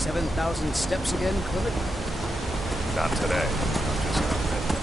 7,000 steps again, Clement? Not today. I'm just not ready.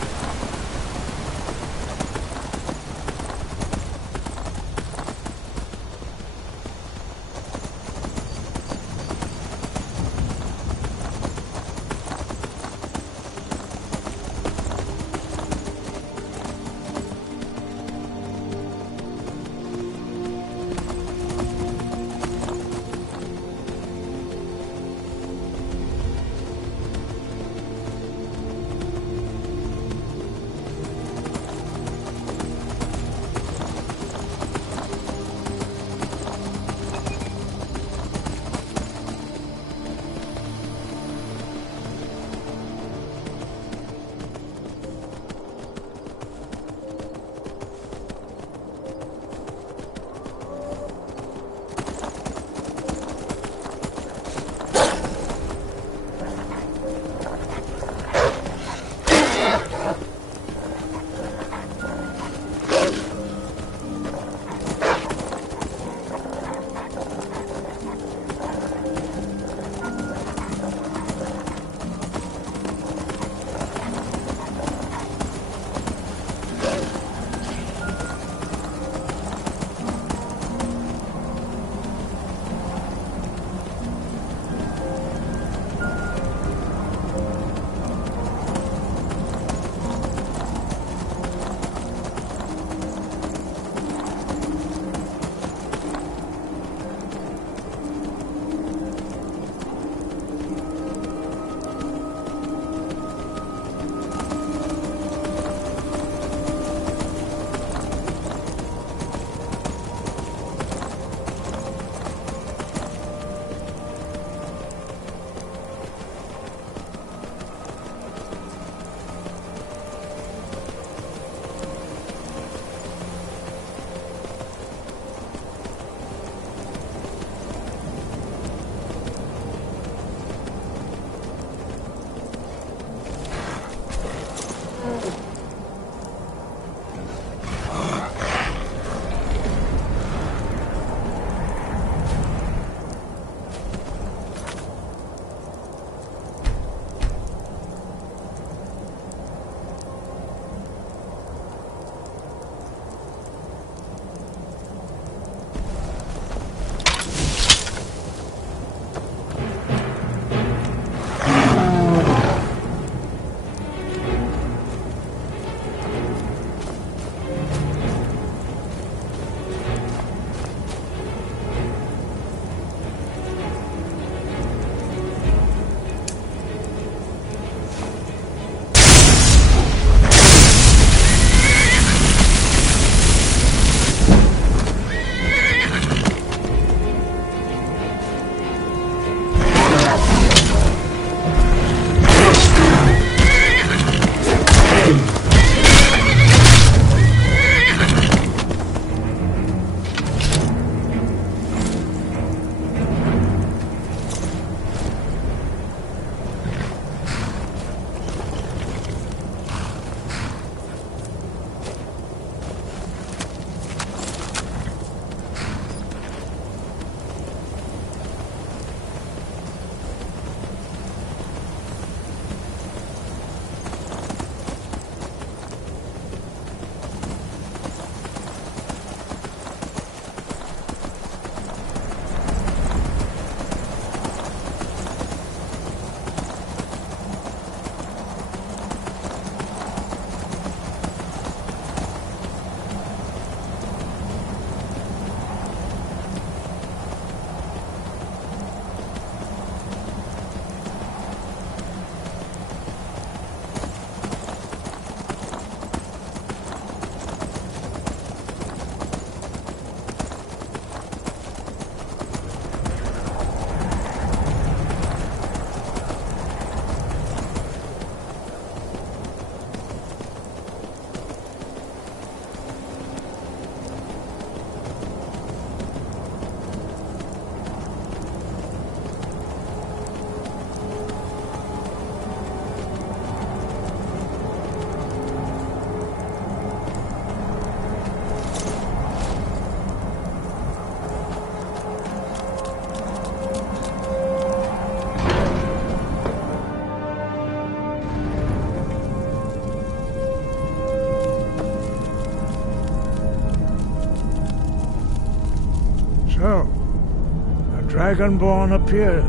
Dragonborn appears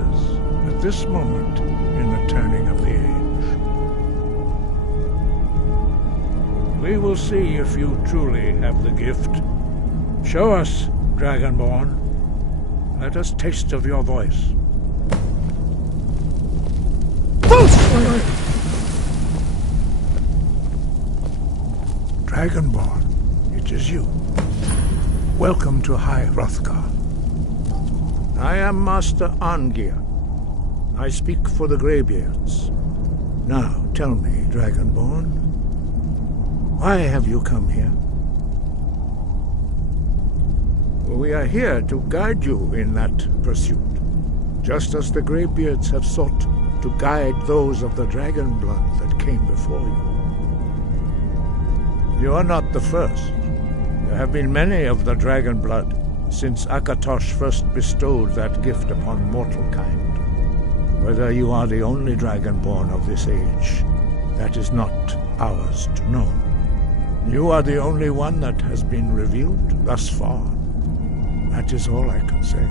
at this moment in the turning of the age. We will see if you truly have the gift. Show us, Dragonborn. Let us taste of your voice. Dragonborn, it is you. Welcome to High Hrothgar. I am Master Arngeir. I speak for the Greybeards. Now, tell me, Dragonborn, why have you come here? We are here to guide you in that pursuit, just as the Greybeards have sought to guide those of the dragon blood that came before you. You are not the first. There have been many of the dragon blood since Akatosh first bestowed that gift upon mortal kind. Whether you are the only dragonborn of this age, that is not ours to know. You are the only one that has been revealed thus far. That is all I can say.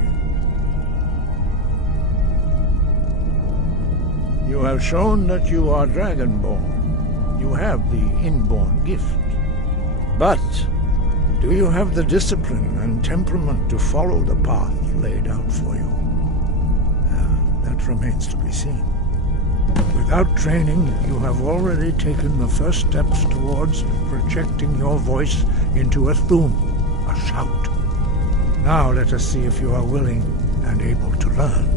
You have shown that you are dragonborn. You have the inborn gift. But do you have the discipline and temperament to follow the path laid out for you? That remains to be seen. Without training, you have already taken the first steps towards projecting your voice into a thum, a shout. Now let us see if you are willing and able to learn.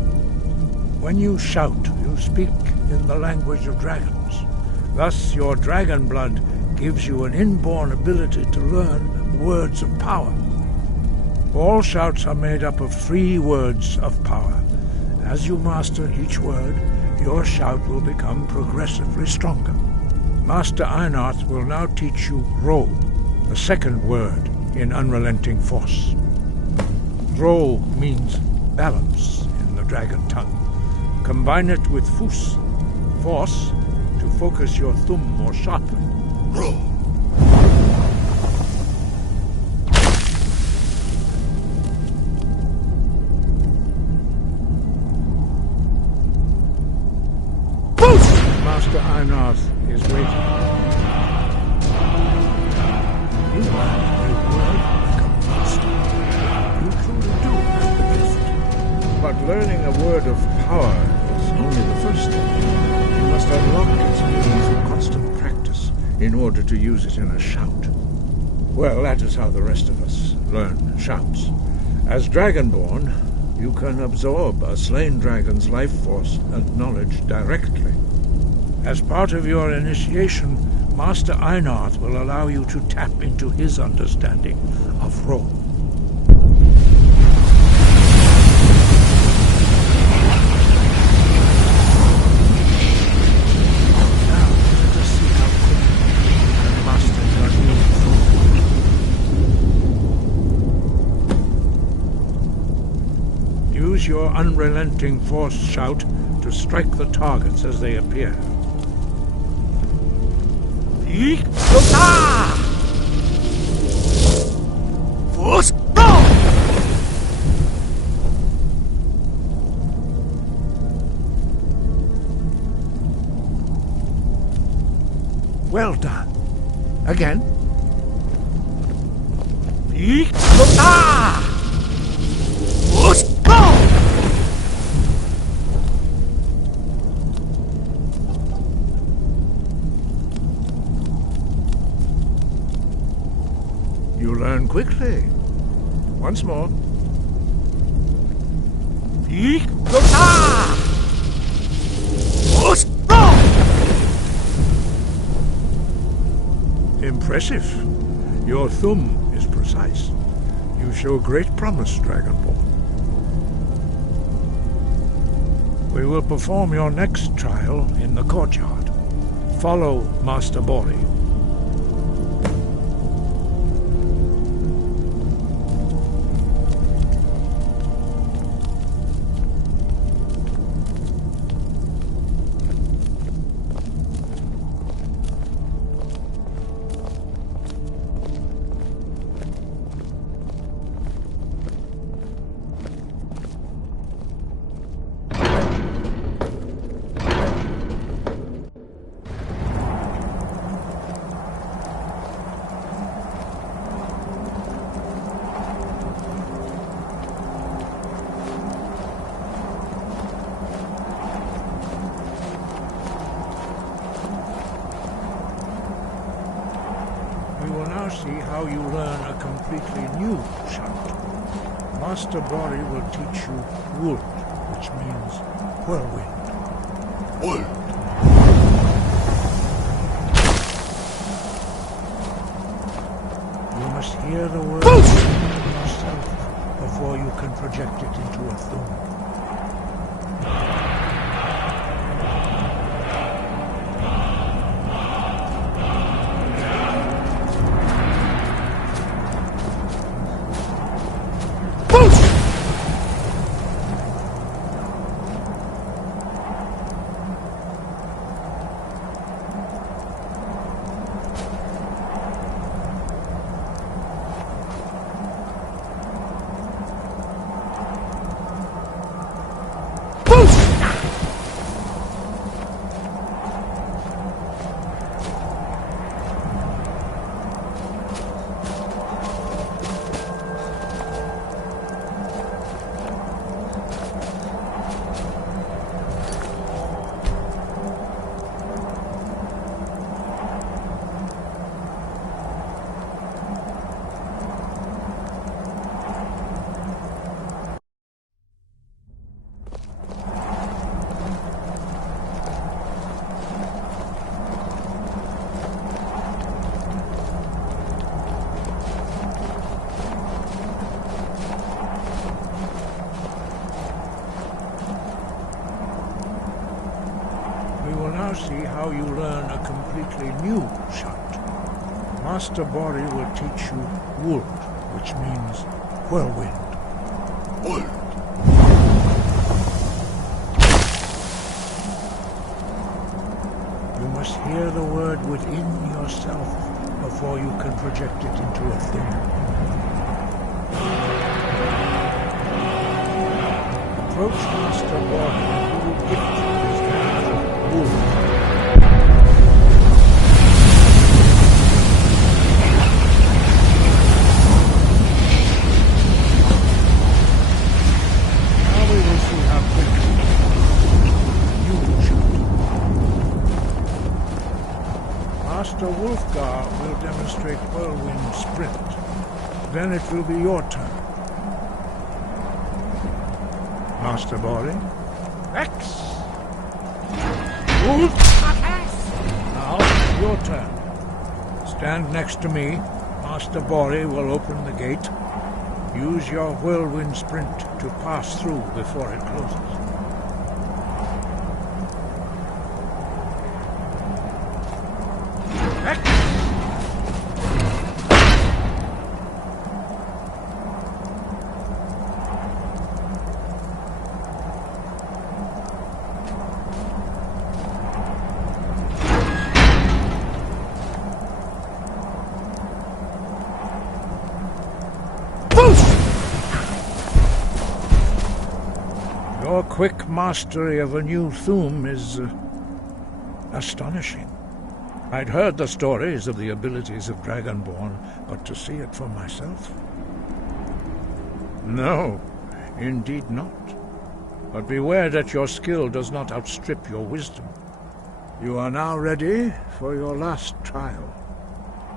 When you shout, you speak in the language of dragons. Thus, your dragon blood gives you an inborn ability to learn words of power. All shouts are made up of 3 words of power. As you master each word, your shout will become progressively stronger. Master Einarth will now teach you Ro, the second word in Unrelenting Force. Ro means balance in the dragon tongue. Combine it with Fus, force, to focus your thumb more sharply. Ro. Master Einarth is waiting. You learn a new word like a monster. You truly do have the gift. But learning a word of power is only the first step. You must unlock it through constant practice in order to use it in a shout. Well, that is how the rest of us learn shouts. As Dragonborn, you can absorb a slain dragon's life force and knowledge directly. As part of your initiation, Master Einarth will allow you to tap into his understanding of Ro. Now, let us see how quickly you can master your new Ro. Use your unrelenting force shout to strike the targets as they appear. Well done. Again. You learn quickly. Once more. Impressive. Your thumb is precise. You show great promise, Dragonborn. We will perform your next trial in the courtyard. Follow Master Bori. see how you learn a completely new shunt. Master Bori will teach you Wood, which means whirlwind. Wood. You must hear the word yourself before you can project it into a thum. See how you learn a completely new shunt. Master Bori will teach you Wood, which means whirlwind. Wood. You must hear the word within yourself before you can project it into a thing. Approach Master Bori and he will gift you his gift of Wood. Master Wolfgar will demonstrate whirlwind sprint. Then it will be your turn. Master Bori? X! Wolf! Now, your turn. Stand next to me. Master Bori will open the gate. Use your whirlwind sprint to pass through before it closes. Your quick mastery of a new thum is astonishing. I'd heard the stories of the abilities of Dragonborn, but to see it for myself? No, indeed not. But beware that your skill does not outstrip your wisdom. You are now ready for your last trial.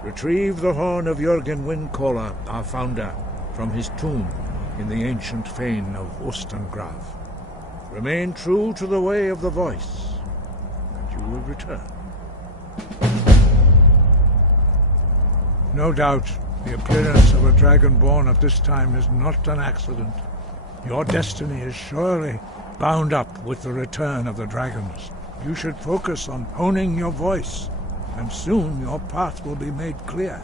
Retrieve the horn of Jürgen Windcaller, our founder, from his tomb in the ancient fane of Ostengrav. Remain true to the way of the voice, and you will return. No doubt, the appearance of a Dragonborn at this time is not an accident. Your destiny is surely bound up with the return of the dragons. You should focus on honing your voice, and soon your path will be made clear.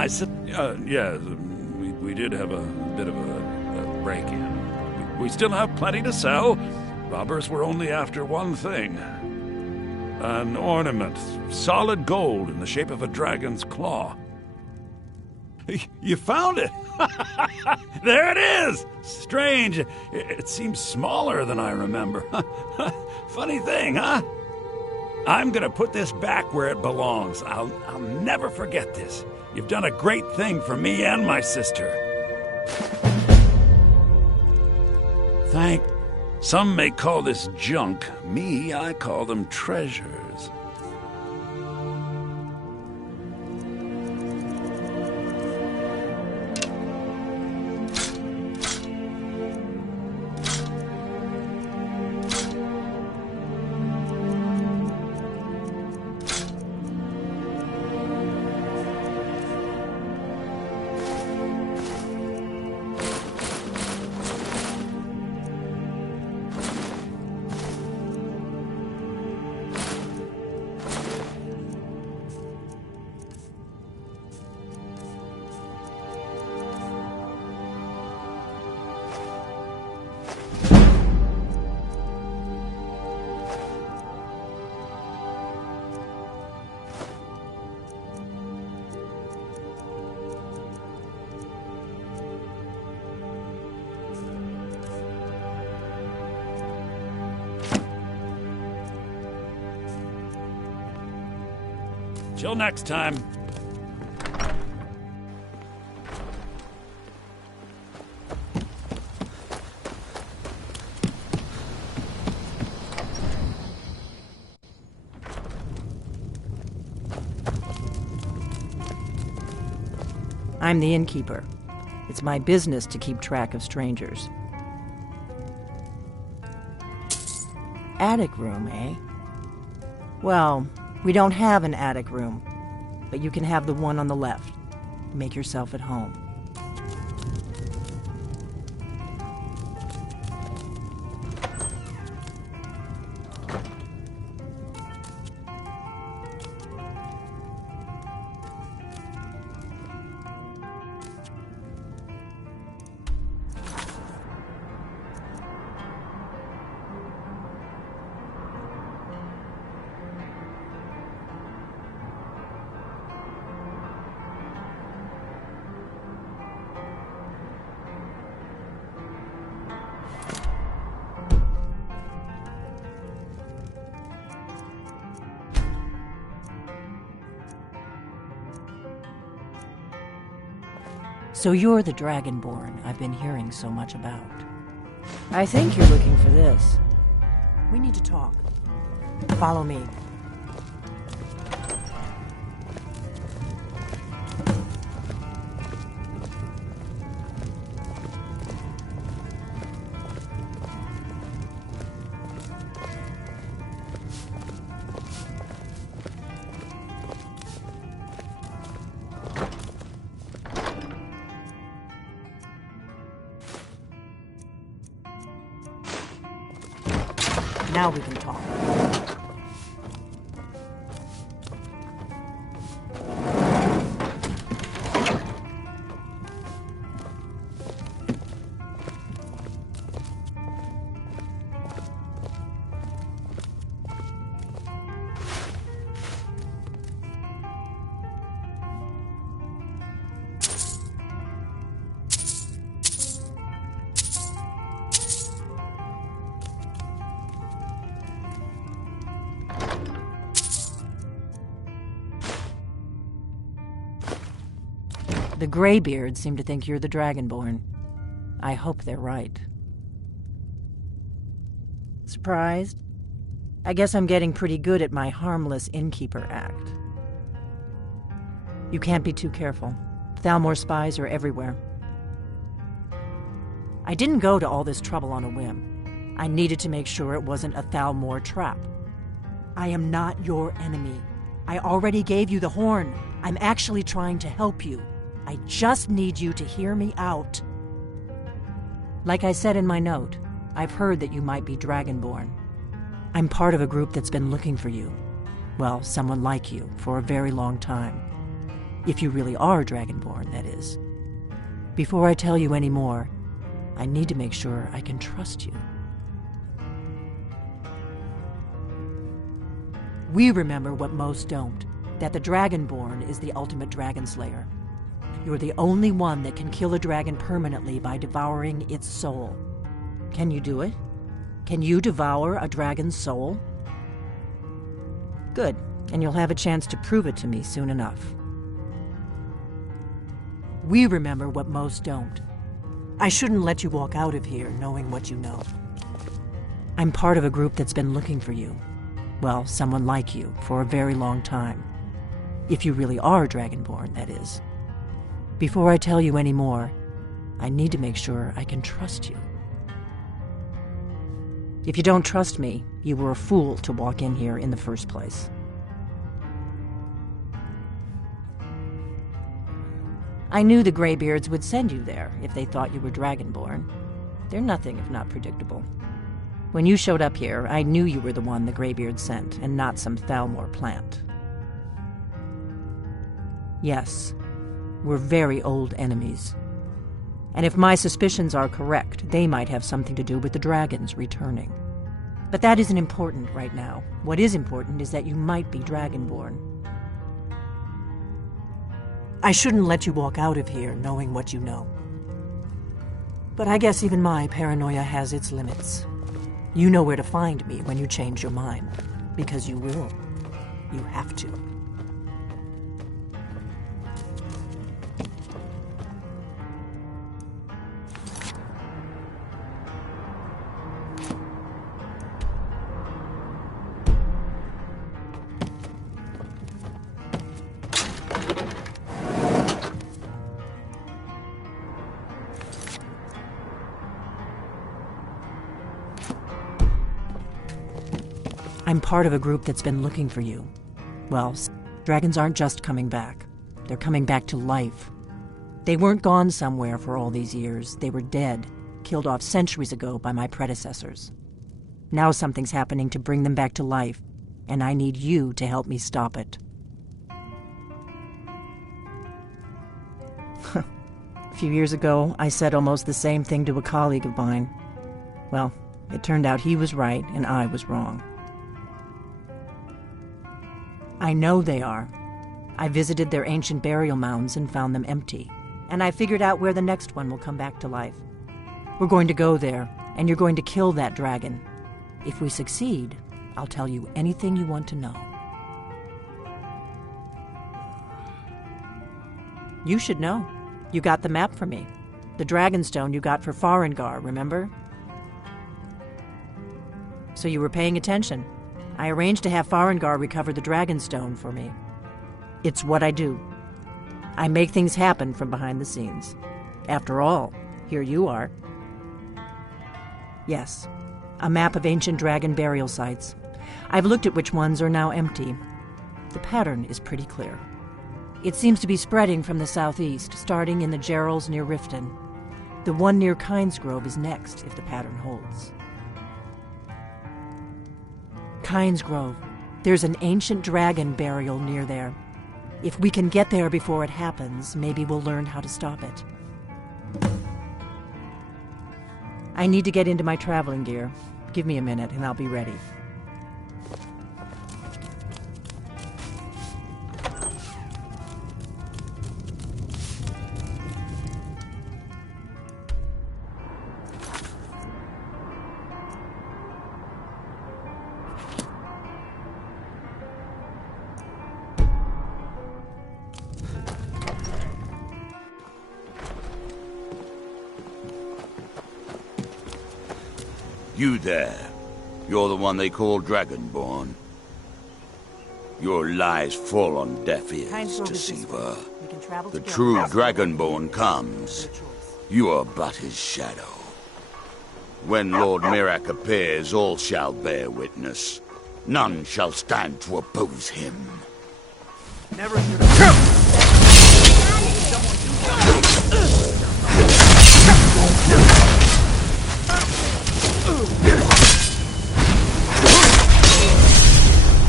Yes, we did have a bit of a break-in. We still have plenty to sell. Robbers were only after one thing. An ornament, solid gold in the shape of a dragon's claw. You found it! There it is! Strange. It seems smaller than I remember. Funny thing, huh? I'm gonna put this back where it belongs. I'll never forget this. You've done a great thing for me and my sister. Some may call this junk. Me, I call them treasures. Till next time. I'm the innkeeper. It's my business to keep track of strangers. Attic room, eh? Well, we don't have an attic room, but you can have the one on the left. Make yourself at home. So you're the Dragonborn I've been hearing so much about. I think you're looking for this. We need to talk. Follow me. Now we can talk. The Greybeards seem to think you're the Dragonborn. I hope they're right. Surprised? I guess I'm getting pretty good at my harmless innkeeper act. You can't be too careful. Thalmor spies are everywhere. I didn't go to all this trouble on a whim. I needed to make sure it wasn't a Thalmor trap. I am not your enemy. I already gave you the horn. I'm actually trying to help you. I just need you to hear me out. Like I said in my note, I've heard that you might be Dragonborn. I'm part of a group that's been looking for you. Well, someone like you, for a very long time. If you really are Dragonborn, that is. Before I tell you any more, I need to make sure I can trust you. We remember what most don't, that the Dragonborn is the ultimate dragon slayer. You're the only one that can kill a dragon permanently by devouring its soul. Can you do it? Can you devour a dragon's soul? Good, and you'll have a chance to prove it to me soon enough. We remember what most don't. I shouldn't let you walk out of here knowing what you know. I'm part of a group that's been looking for you. Well, someone like you, for a very long time. If you really are Dragonborn, that is. Before I tell you any more, I need to make sure I can trust you. If you don't trust me, you were a fool to walk in here in the first place. I knew the Greybeards would send you there if they thought you were Dragonborn. They're nothing if not predictable. When you showed up here, I knew you were the one the Greybeards sent, and not some Thalmor plant. Yes, we're very old enemies. And if my suspicions are correct, they might have something to do with the dragons returning. But that isn't important right now. What is important is that you might be Dragonborn. I shouldn't let you walk out of here knowing what you know. But I guess even my paranoia has its limits. You know where to find me when you change your mind. Because you will. You have to. I'm part of a group that's been looking for you. Well, dragons aren't just coming back. They're coming back to life. They weren't gone somewhere for all these years. They were dead, killed off centuries ago by my predecessors. Now something's happening to bring them back to life, and I need you to help me stop it. A few years ago, I said almost the same thing to a colleague of mine. Well, it turned out he was right and I was wrong. I know they are. I visited their ancient burial mounds and found them empty. And I figured out where the next one will come back to life. We're going to go there, and you're going to kill that dragon. If we succeed, I'll tell you anything you want to know. You should know. You got the map for me. The Dragonstone you got for Farengar, remember? So you were paying attention. I arranged to have Farengar recover the Dragonstone for me. It's what I do. I make things happen from behind the scenes. After all, here you are. Yes, a map of ancient dragon burial sites. I've looked at which ones are now empty. The pattern is pretty clear. It seems to be spreading from the southeast, starting in the Gerals near Riften. The one near Kynesgrove is next, if the pattern holds. Kynesgrove. There's an ancient dragon burial near there. If we can get there before it happens, maybe we'll learn how to stop it. I need to get into my traveling gear. Give me a minute and I'll be ready. You there. You're the one they call Dragonborn. Your lies fall on deaf ears, deceiver. The true Dragonborn comes. You are but his shadow. When Lord Mirak appears, all shall bear witness. None shall stand to oppose him. Never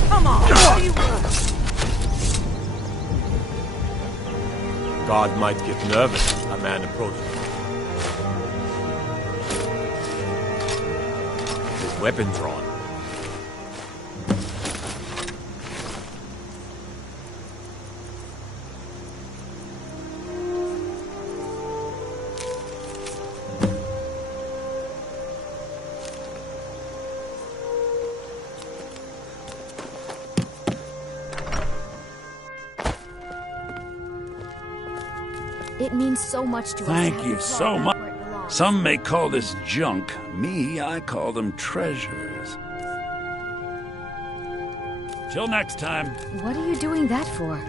Come on! guard might get nervous if a man approaches. His weapon drawn. It means so much to us. Thank you so much. Some may call this junk. Me, I call them treasures. Till next time. What are you doing that for?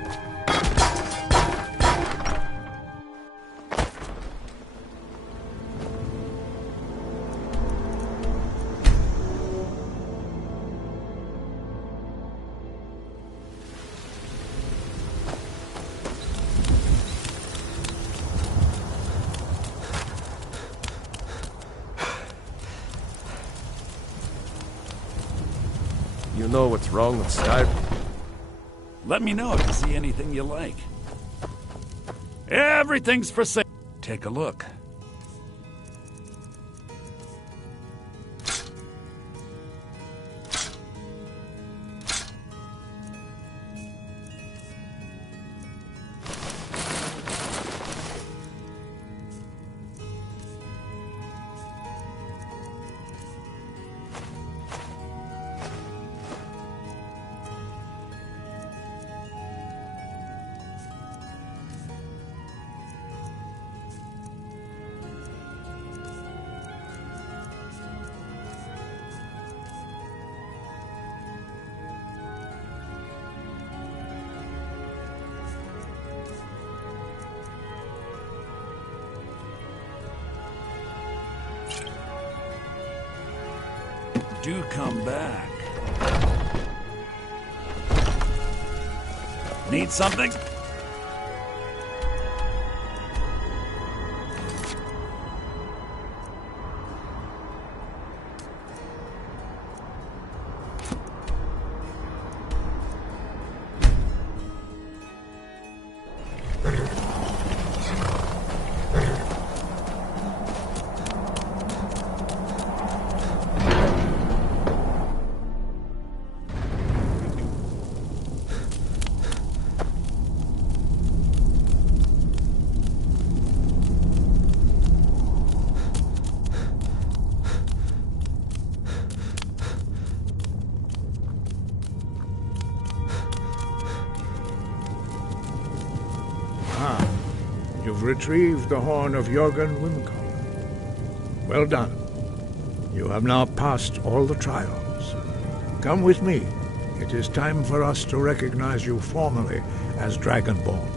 You know what's wrong with Skyrim? Let me know if you see anything you like. Everything's for sale. Take a look. Do come back. Need something? You've retrieved the horn of Jürgen Wimcon. Well done. You have now passed all the trials. Come with me. It is time for us to recognize you formally as Dragonborn.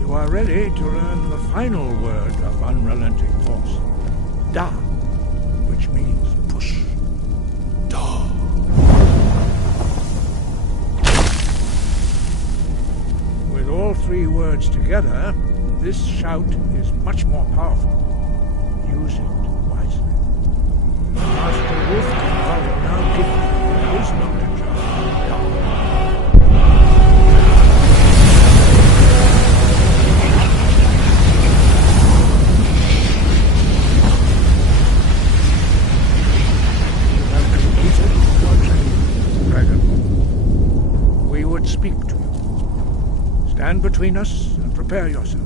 You are ready to learn the final word of unrelenting force. Da, which means push. Da. With all three words together, this shout is much more powerful. Use it wisely. Master Wolfgang will now give you his knowledge of Da. Speak to you. Stand between us and prepare yourself.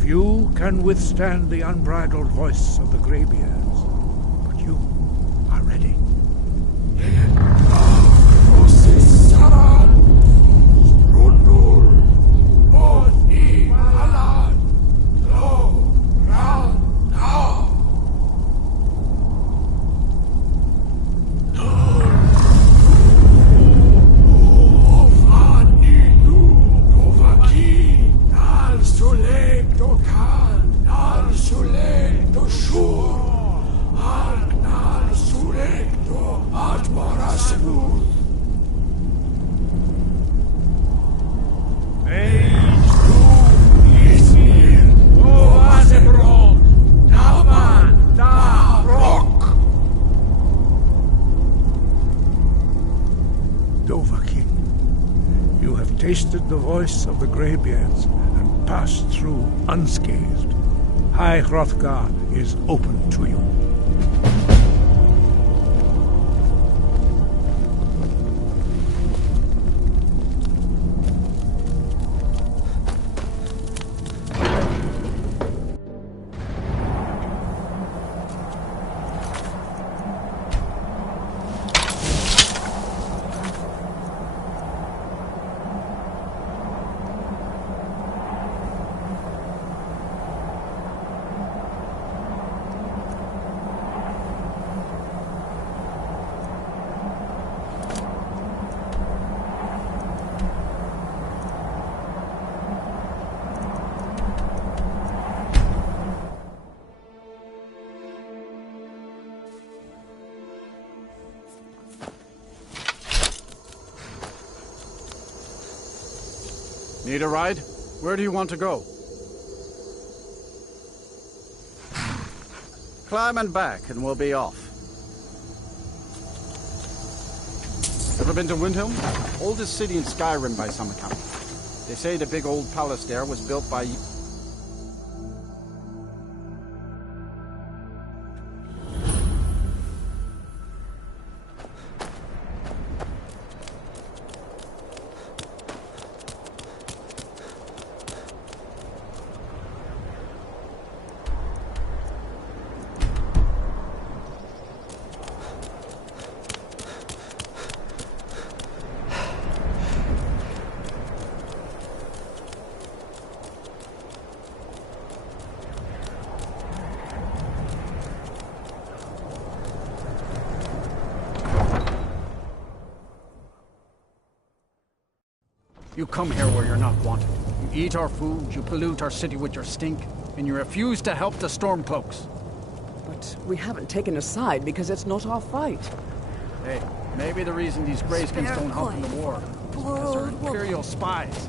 Few can withstand the unbridled voice of the Greybeards, but you are ready. tasted the voice of the Greybeards and passed through unscathed. High Hrothgar is open to you. Need a ride? Where do you want to go? Climb and back, and we'll be off. Ever been to Windhelm? Oldest city in Skyrim by some account. They say the big old palace there was built by... You come here where you're not wanted. You eat our food, you pollute our city with your stink, and you refuse to help the Stormcloaks. But we haven't taken a side because it's not our fight. Hey, maybe the reason these Greyskins don't help in the war is because they're Imperial spies.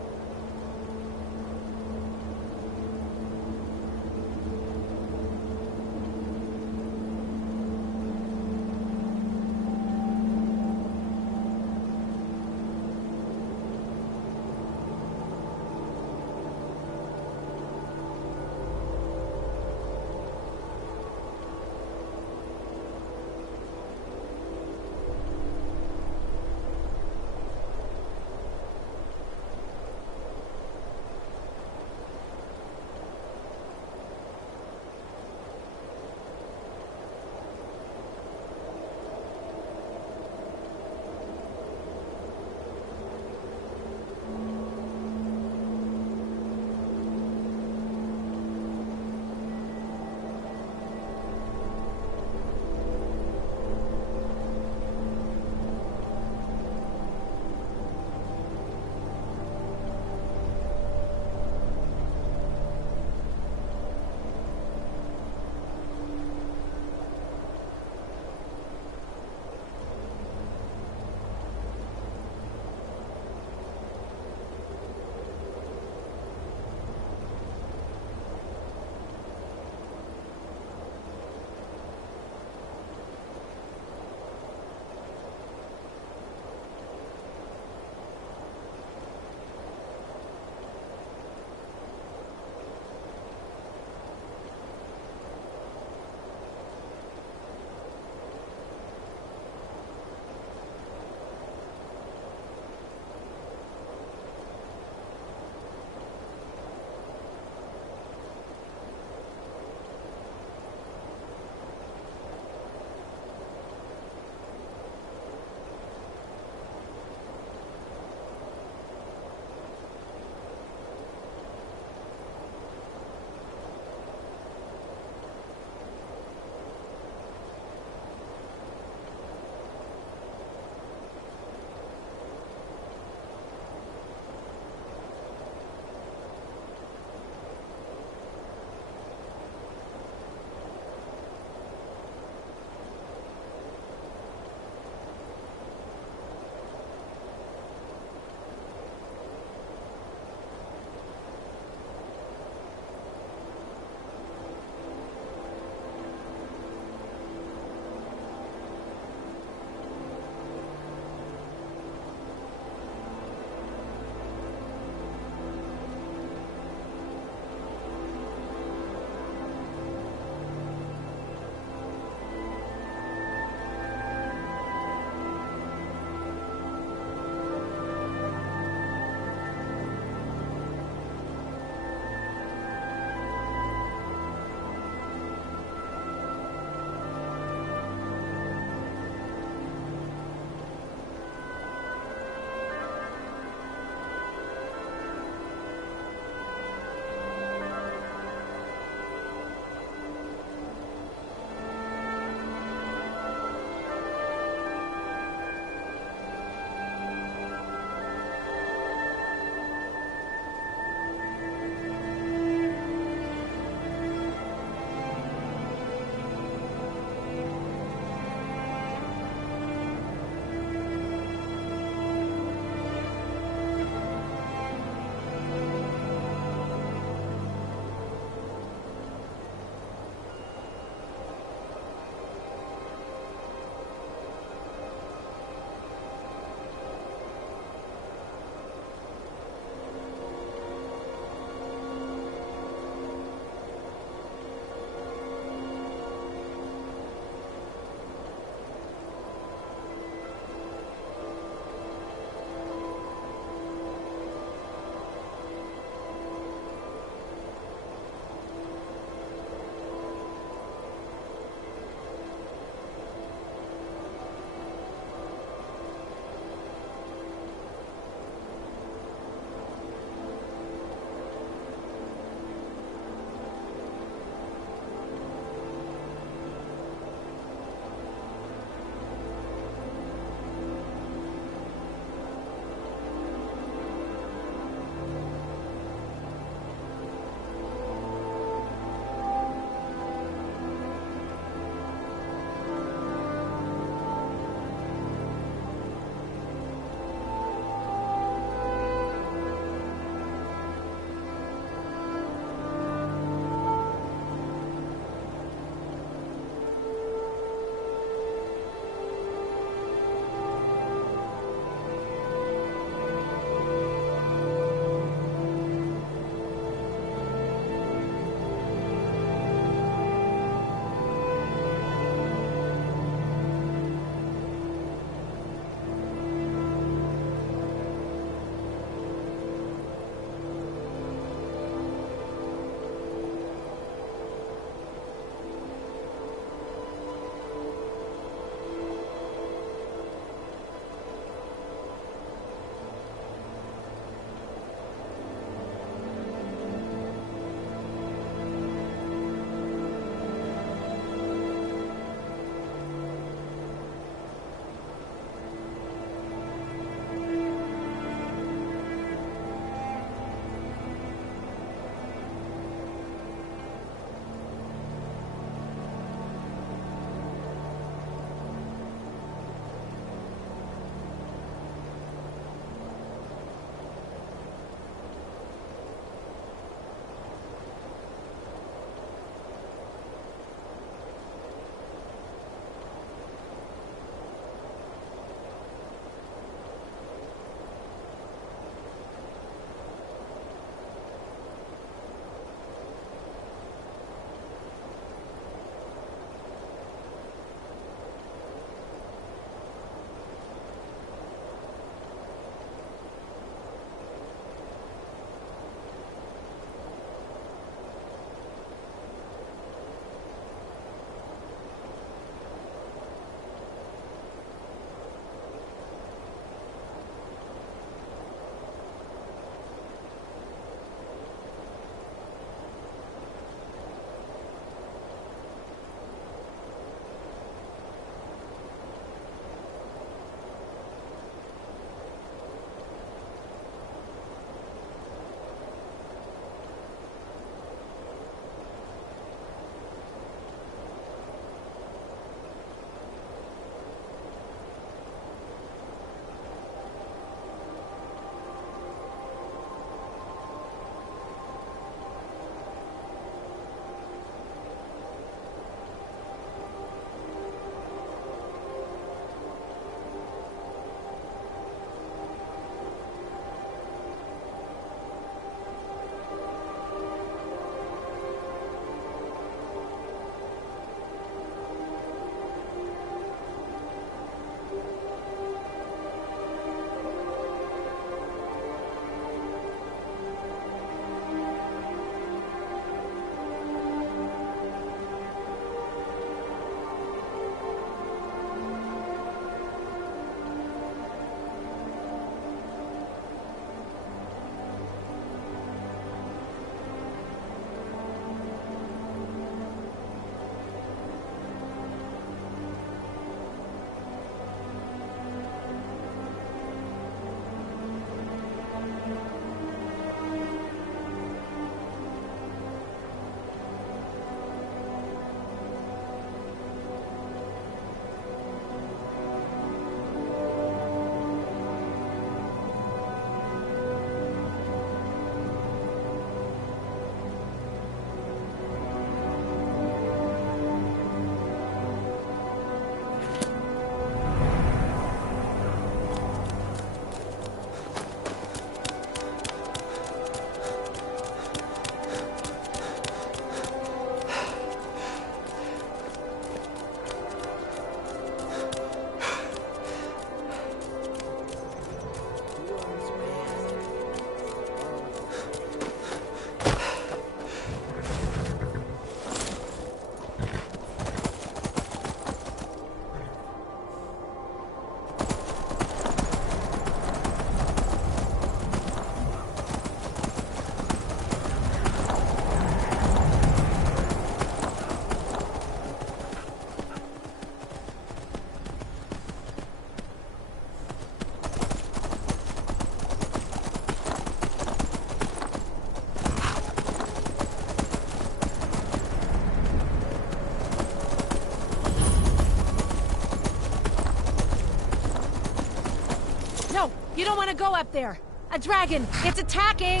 You don't want to go up there! A dragon! It's attacking!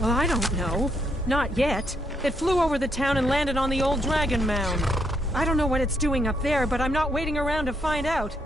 Well, I don't know. Not yet. It flew over the town and landed on the old dragon mound. I don't know what it's doing up there, but I'm not waiting around to find out.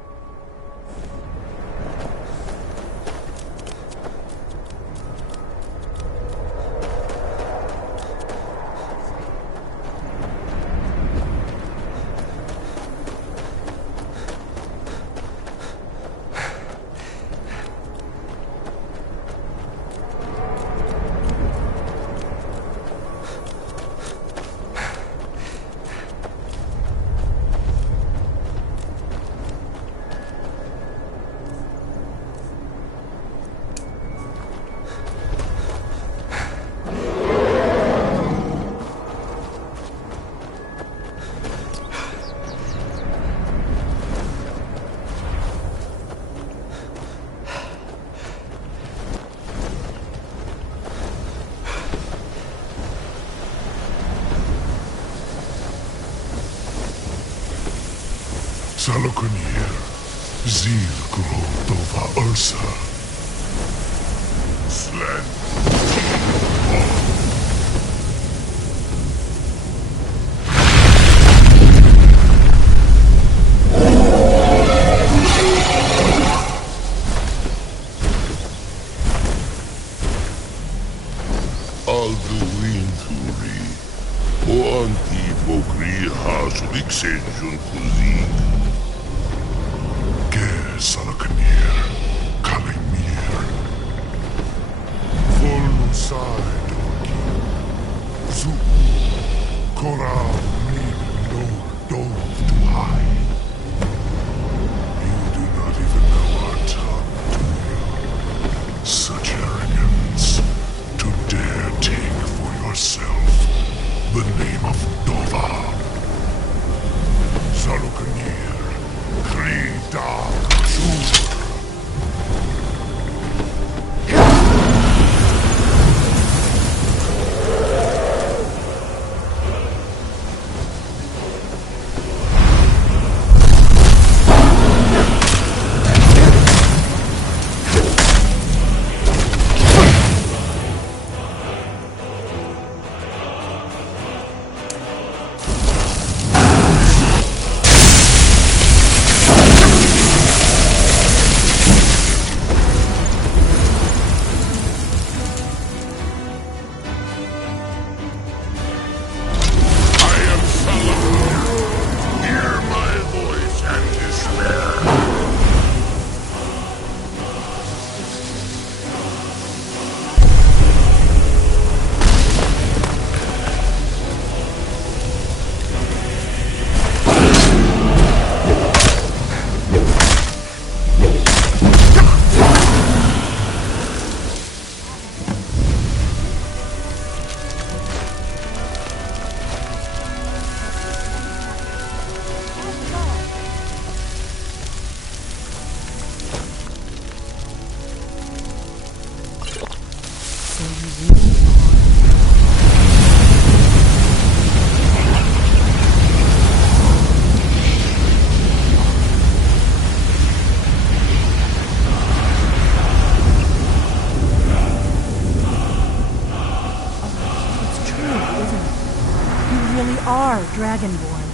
Salokunir, Zil Grotova Ursa. Slen. Alduinturi, o antipokri hasulik senjun kuzik. Salokunir, Kalimir, Volnusai Dorki, Zu, Koral, Min, no, Dove to hide. You do not even know our tongue, do you? Such arrogance, to dare take for yourself the name of Dova. Salokunir, Krida. Dragonborn.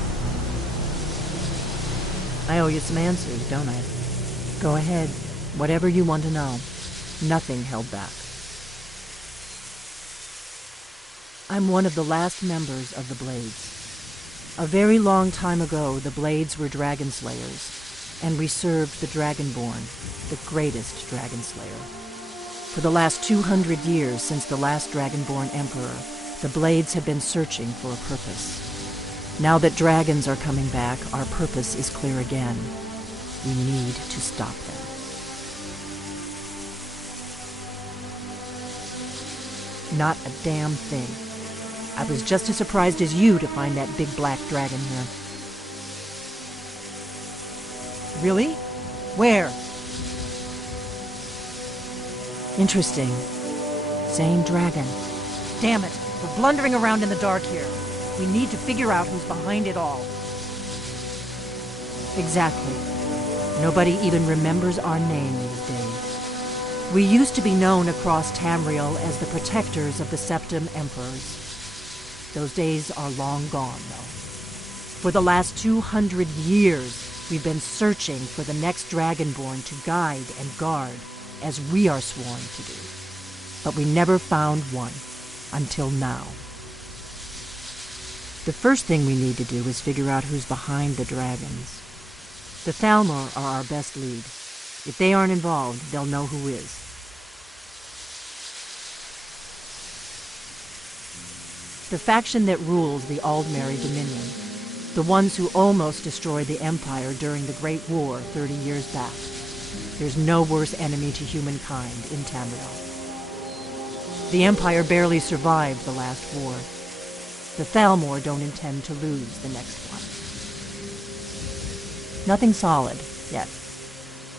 I owe you some answers, don't I? Go ahead. Whatever you want to know. Nothing held back. I'm one of the last members of the Blades. A very long time ago, the Blades were dragon slayers, and we served the Dragonborn, the greatest dragon slayer. For the last 200 years since the last Dragonborn Emperor, the Blades have been searching for a purpose. Now that dragons are coming back, our purpose is clear again. We need to stop them. Not a damn thing. I was just as surprised as you to find that big black dragon here. Really? Where? Interesting. Same dragon. Damn it, we're blundering around in the dark here. We need to figure out who's behind it all. Exactly. Nobody even remembers our name these days. We used to be known across Tamriel as the protectors of the Septim Emperors. Those days are long gone, though. For the last 200 years, we've been searching for the next Dragonborn to guide and guard, as we are sworn to do. But we never found one, until now. The first thing we need to do is figure out who's behind the dragons. The Thalmor are our best lead. If they aren't involved, they'll know who is. The faction that rules the Aldmeri Dominion. The ones who almost destroyed the Empire during the Great War 30 years back. There's no worse enemy to humankind in Tamriel. The Empire barely survived the last war. The Thalmor don't intend to lose the next one. Nothing solid, yet.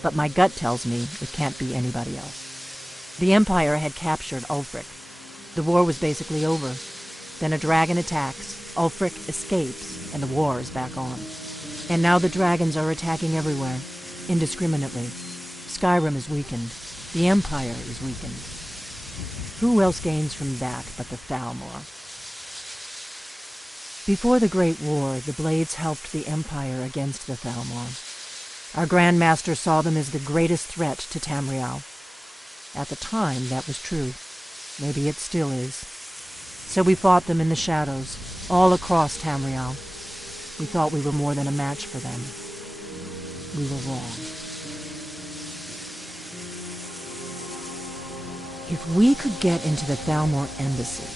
But my gut tells me it can't be anybody else. The Empire had captured Ulfric. The war was basically over. Then a dragon attacks, Ulfric escapes, and the war is back on. And now the dragons are attacking everywhere, indiscriminately. Skyrim is weakened. The Empire is weakened. Who else gains from that but the Thalmor? Before the Great War, the Blades helped the Empire against the Thalmor. Our Grand Master saw them as the greatest threat to Tamriel. At the time, that was true. Maybe it still is. So we fought them in the shadows, all across Tamriel. We thought we were more than a match for them. We were wrong. If we could get into the Thalmor embassy,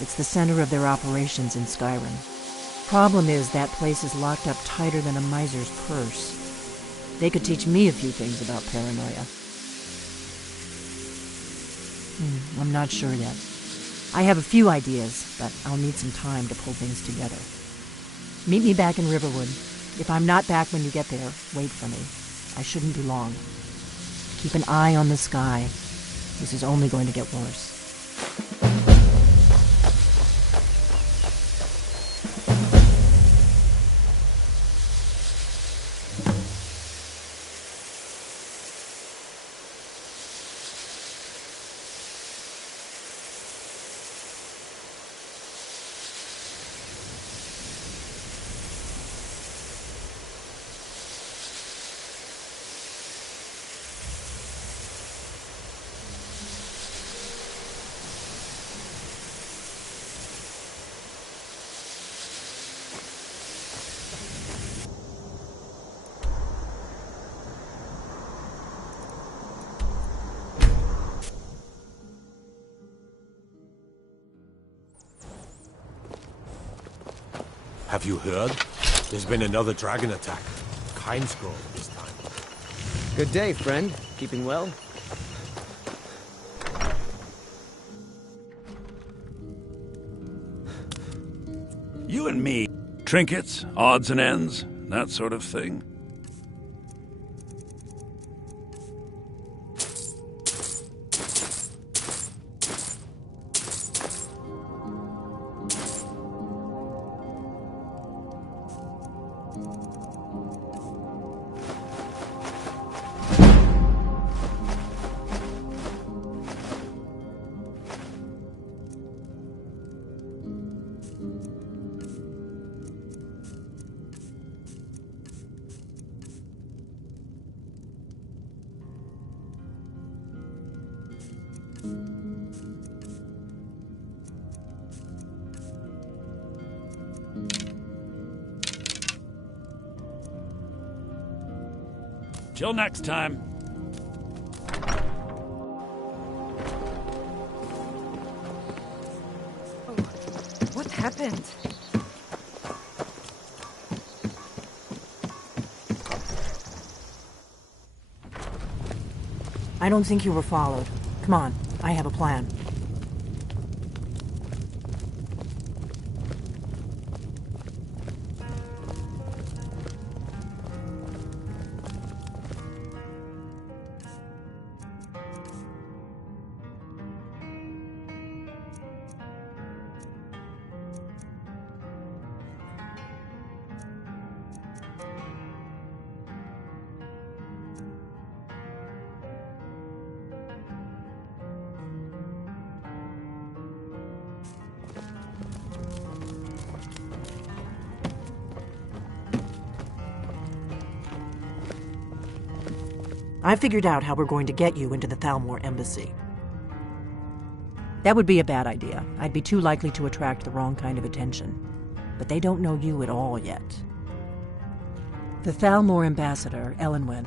it's the center of their operations in Skyrim. Problem is, that place is locked up tighter than a miser's purse. They could teach me a few things about paranoia. I'm not sure yet. I have a few ideas, but I'll need some time to pull things together. Meet me back in Riverwood. If I'm not back when you get there, wait for me. I shouldn't be long. Keep an eye on the sky. This is only going to get worse. Have you heard? There's been another dragon attack. Kindsgrove this time. Good day, friend. Keeping well? You and me. Trinkets, odds and ends, that sort of thing. Till next time. What happened? I don't think you were followed. Come on, I have a plan. I figured out how we're going to get you into the Thalmor embassy. That would be a bad idea. I'd be too likely to attract the wrong kind of attention. But they don't know you at all yet. The Thalmor ambassador, Elenwen,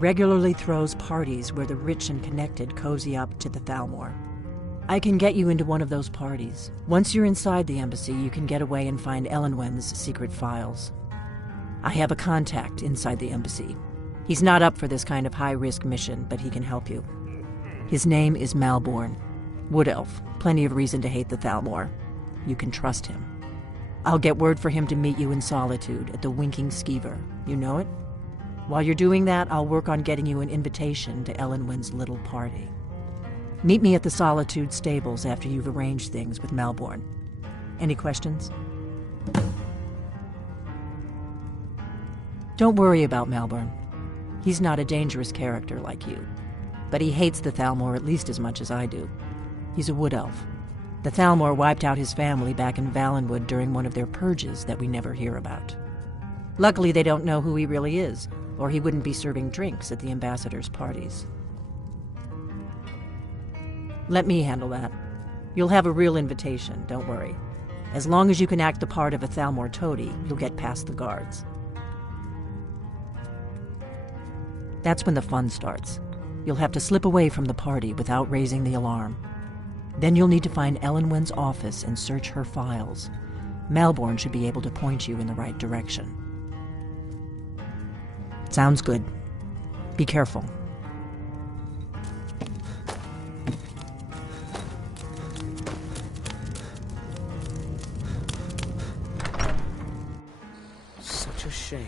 regularly throws parties where the rich and connected cozy up to the Thalmor. I can get you into one of those parties. Once you're inside the embassy, you can get away and find Elenwen's secret files. I have a contact inside the embassy. He's not up for this kind of high-risk mission, but he can help you. His name is Malborn. Wood Elf. Plenty of reason to hate the Thalmor. You can trust him. I'll get word for him to meet you in Solitude at the Winking Skeever. You know it? While you're doing that, I'll work on getting you an invitation to Elenwen's little party. Meet me at the Solitude stables after you've arranged things with Malborn. Any questions? Don't worry about Malborn. He's not a dangerous character like you. But he hates the Thalmor at least as much as I do. He's a wood elf. The Thalmor wiped out his family back in Valenwood during one of their purges that we never hear about. Luckily, they don't know who he really is, or he wouldn't be serving drinks at the ambassador's parties. Let me handle that. You'll have a real invitation, don't worry. As long as you can act the part of a Thalmor toady, you'll get past the guards. That's when the fun starts. You'll have to slip away from the party without raising the alarm. Then you'll need to find Elenwen's office and search her files. Malborn should be able to point you in the right direction. Sounds good. Be careful. Such a shame.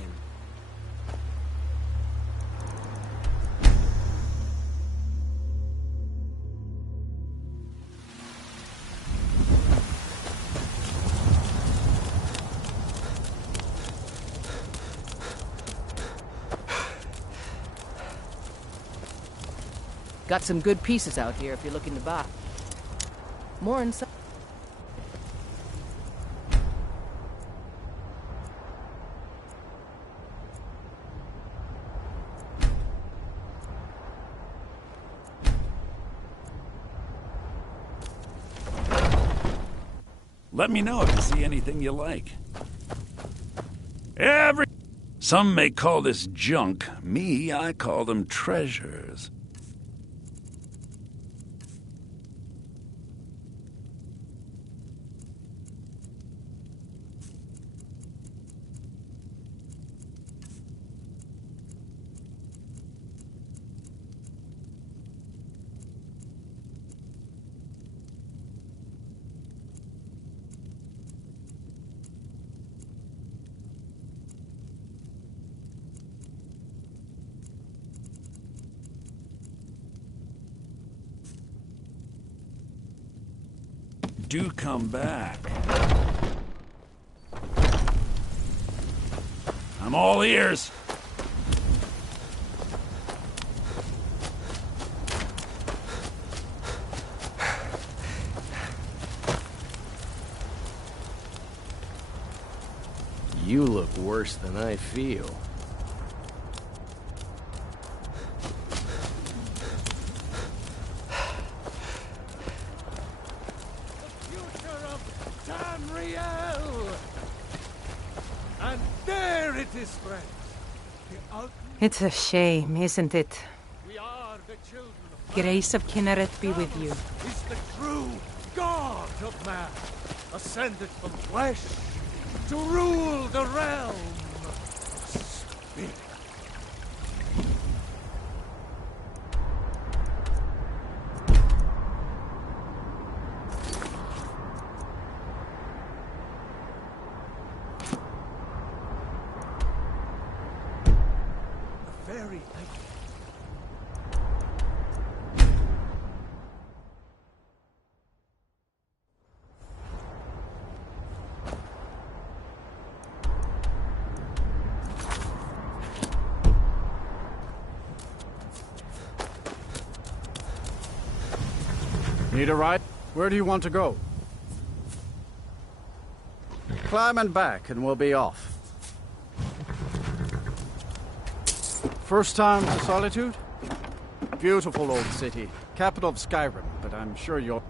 Got some good pieces out here if you're looking to buy. More inside. Let me know if you see anything you like. Some may call this junk. Me, I call them treasures. Do come back. I'm all ears. You look worse than I feel. It's a shame, isn't it? Grace of Kinneret be with you. Is the true God of man, ascended from flesh to rule the realm of spirit. Need a ride? Where do you want to go? Climb and back and we'll be off. First time to Solitude? beautiful old city. Capital of Skyrim, but I'm sure you'll...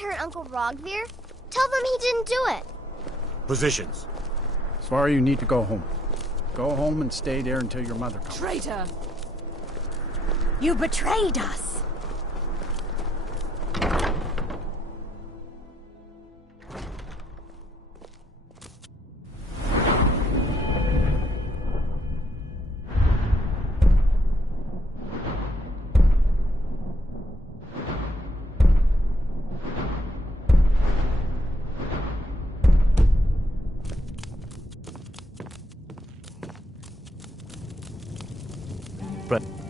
Hurt Uncle Rogvir. Tell them he didn't do it. Positions. Sorry, you need to go home. Go home and stay there until your mother comes. Traitor! You betrayed us.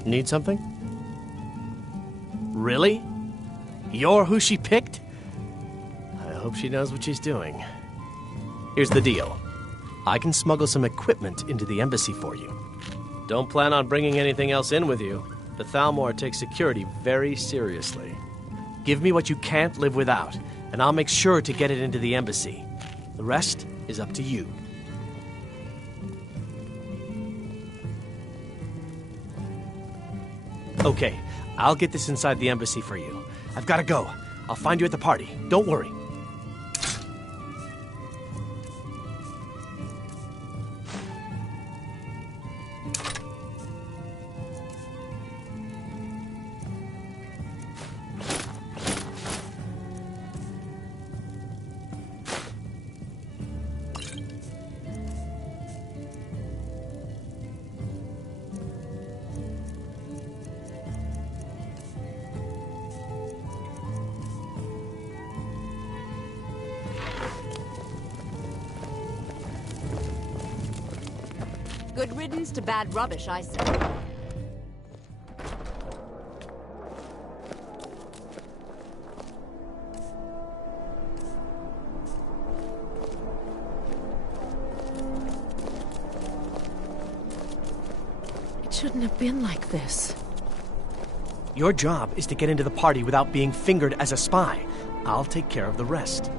Need something? Really? You're who she picked? I hope she knows what she's doing. Here's the deal. I can smuggle some equipment into the embassy for you. Don't plan on bringing anything else in with you. The Thalmor takes security very seriously. Give me what you can't live without, and I'll make sure to get it into the embassy. The rest is up to you. Okay, I'll get this inside the embassy for you. I've got to go. I'll find you at the party. Don't worry. Good riddance to bad rubbish, I say. It shouldn't have been like this. Your job is to get into the party without being fingered as a spy. I'll take care of the rest.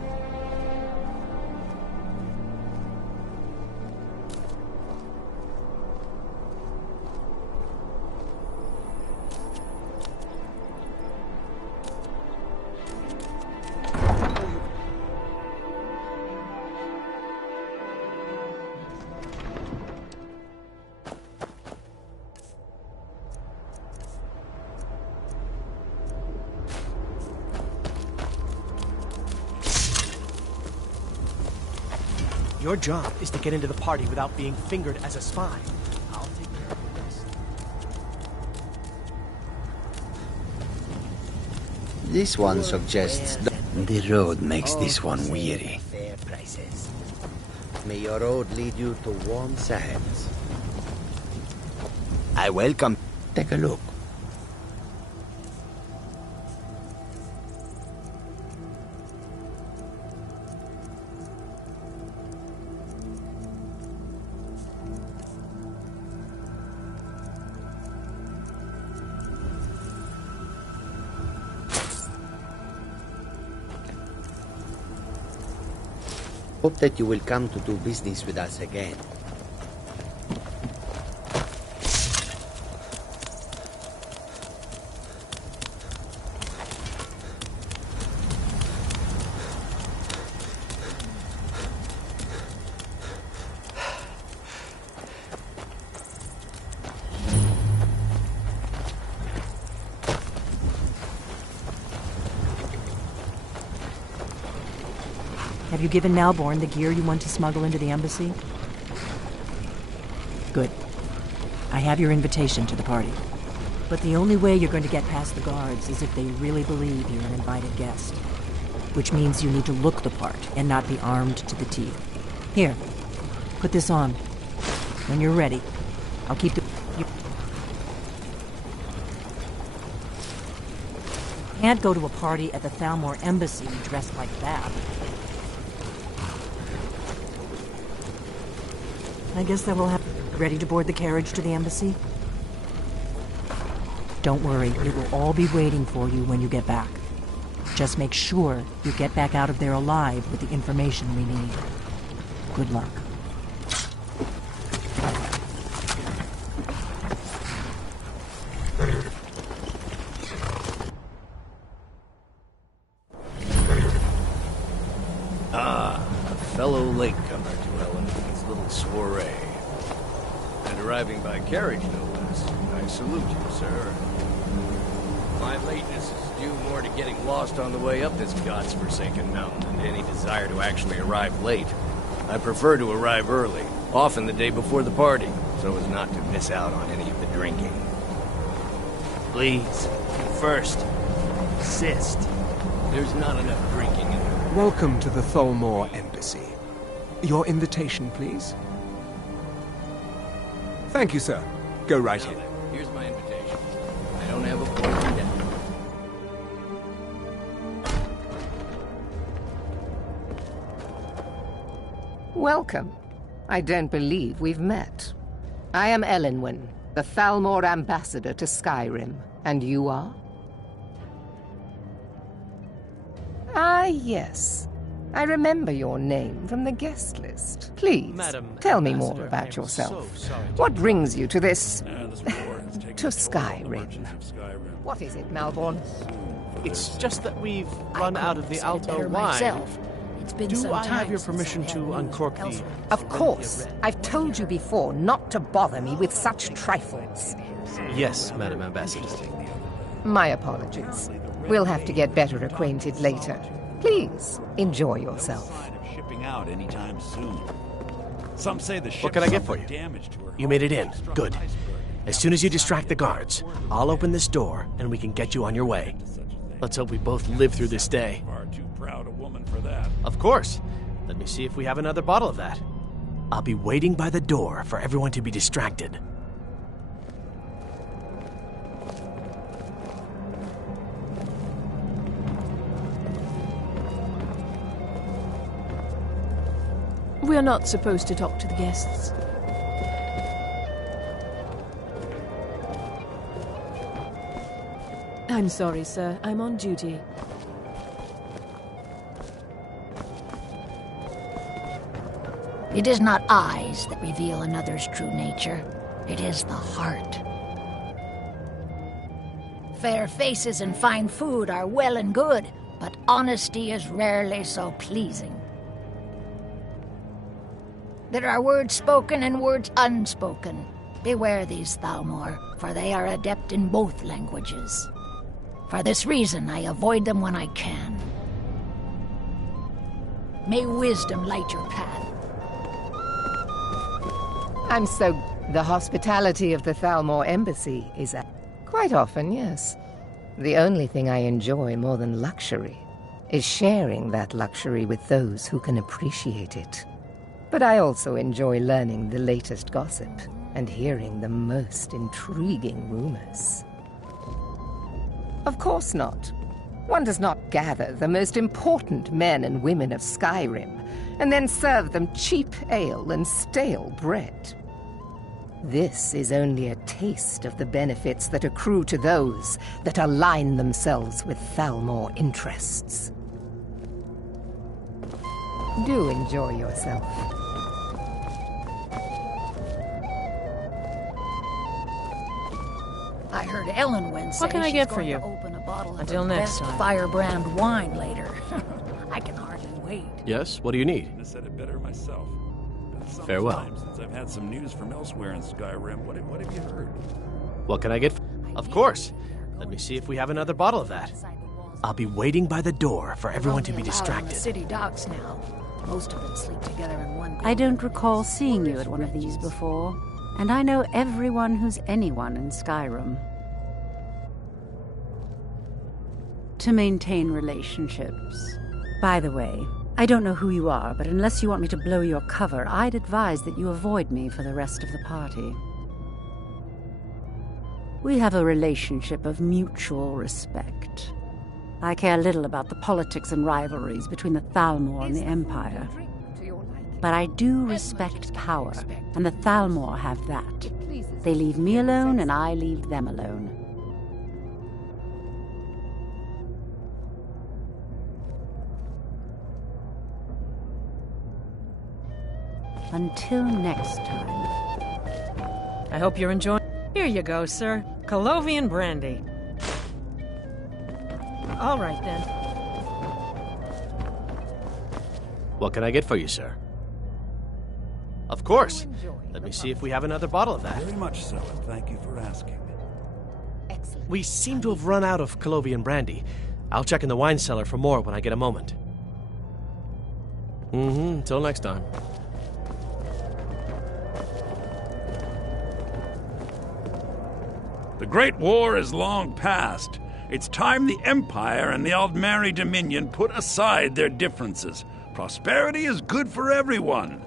Your job is to get into the party without being fingered as a spy. I'll take care of the rest. This one suggests the road makes this one weary. Fair prices. May your road lead you to warm sands. I welcome. Take a look. Hope that you will come to do business with us again. Have you given Nalborn the gear you want to smuggle into the embassy? Good. I have your invitation to the party. But the only way you're going to get past the guards is if they really believe you're an invited guest. Which means you need to look the part and not be armed to the teeth. Here, put this on. When you're ready, I'll keep the... You can't go to a party at the Thalmor Embassy dressed like that. I guess that will have... Ready to board the carriage to the embassy? Don't worry, it will all be waiting for you when you get back. Just make sure you get back out of there alive with the information we need. Good luck. A fellow latecomer to Ellen's little soiree. And arriving by carriage, no less. I salute you, sir. My lateness is due more to getting lost on the way up this god's-forsaken mountain than to any desire to actually arrive late. I prefer to arrive early, often the day before the party, so as not to miss out on any of the drinking. Please, first, insist. There's not enough drinking in there. Welcome to the Thalmor Embassy. Your invitation, please. Thank you, sir. Go right in. Here's my invitation. I don't have a point yet. Welcome. I don't believe we've met. I am Elenwen, the Thalmor ambassador to Skyrim. And you are? Ah, yes. I remember your name from the guest list. Please, tell me more about yourself. What brings you to this... to Skyrim? What is it, Malborn? It's just that we've run out of the Alto wine. It's been Do I have your permission to uncork the... Of course. I've told you before not to bother me with such trifles. Yes, Madam Ambassador. My apologies. We'll have to get better acquainted later. Please, enjoy yourself. Shipping out anytime soon. Some say the ship What can I get for you? damage to her. You made it in. Good. As soon as you distract the guards, I'll open this door and we can get you on your way. Let's hope we both live through this day. Far too proud a woman for that. Of course. Let me see if we have another bottle of that. I'll be waiting by the door for everyone to be distracted. We're not supposed to talk to the guests. I'm sorry, sir. I'm on duty. It is not eyes that reveal another's true nature. It is the heart. Fair faces and fine food are well and good, but honesty is rarely so pleasing. There are words spoken and words unspoken. Beware these Thalmor, for they are adept in both languages. For this reason, I avoid them when I can. May wisdom light your path. I'm so... The hospitality of the Thalmor Embassy is quite often, yes. The only thing I enjoy more than luxury is sharing that luxury with those who can appreciate it. But I also enjoy learning the latest gossip and hearing the most intriguing rumors. Of course not. One does not gather the most important men and women of Skyrim and then serve them cheap ale and stale bread. This is only a taste of the benefits that accrue to those that align themselves with Thalmor interests. Do enjoy yourself. I heard Elenwen say What can I she's get for going you? to open a bottle of Until her next best time. firebrand wine later. I can hardly wait. Yes, what do you need? I said it better myself. Been some Farewell. time since I've had some news from elsewhere in Skyrim. What have you heard? What can I get? Of course. Let me see if we have another bottle of that. I'll be waiting by the door for everyone to be Only allowed on the distracted. city docks now. Most of them sleep together in one I don't recall seeing you at one of these before, and I know everyone who's anyone in Skyrim. to maintain relationships. By the way, I don't know who you are, but unless you want me to blow your cover, I'd advise that you avoid me for the rest of the party. We have a relationship of mutual respect. I care little about the politics and rivalries between the Thalmor and the Empire. But I do respect power, and the Thalmor have that. They leave me alone, and I leave them alone. Until next time. I hope you're enjoying. Here you go, sir. Colovian brandy. All right, then. What can I get for you, sir? Of course. Let me see if we have another bottle of that. Very much so, and thank you for asking. We seem to have run out of Colovian brandy. I'll check in the wine cellar for more when I get a moment. Until next time. The Great War is long past. It's time the Empire and the Aldmeri Dominion put aside their differences. Prosperity is good for everyone.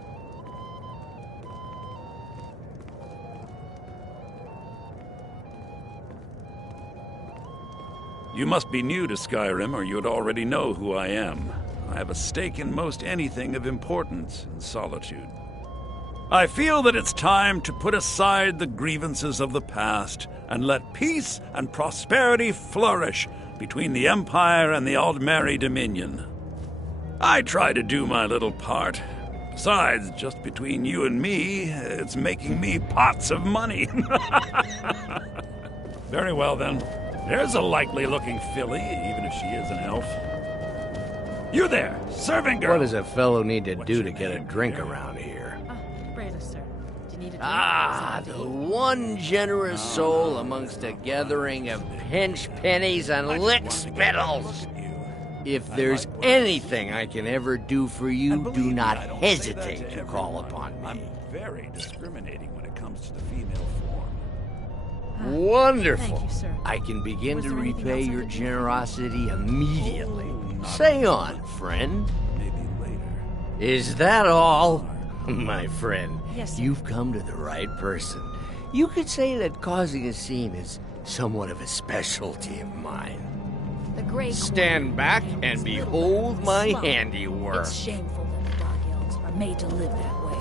You must be new to Skyrim, or you'd already know who I am. I have a stake in most anything of importance in Solitude. I feel that it's time to put aside the grievances of the past and let peace and prosperity flourish between the Empire and the Aldmeri Dominion. I try to do my little part. Besides, just between you and me, it's making me pots of money. Very well, then. There's a likely-looking filly, even if she is an elf. You there, serving girl! What does a fellow need to do to get a drink around here? Sir. Do you need a drink? Ah, the one generous soul amongst a gathering of pinch pennies and lick spittles. If there's anything I can ever do for you, do not hesitate to call upon me. I'm very discriminating when it comes to the female form. Wonderful. Thank you, sir. I can begin Was to there anything repay else I your could do? generosity immediately. Say on, friend. Maybe later. Is that all? My friend, Yes, sir. you've come to the right person. You could say that causing a scene is somewhat of a specialty of mine. The Grey Stand back and behold my handiwork. It's shameful that the Dark Elves are made to live that way.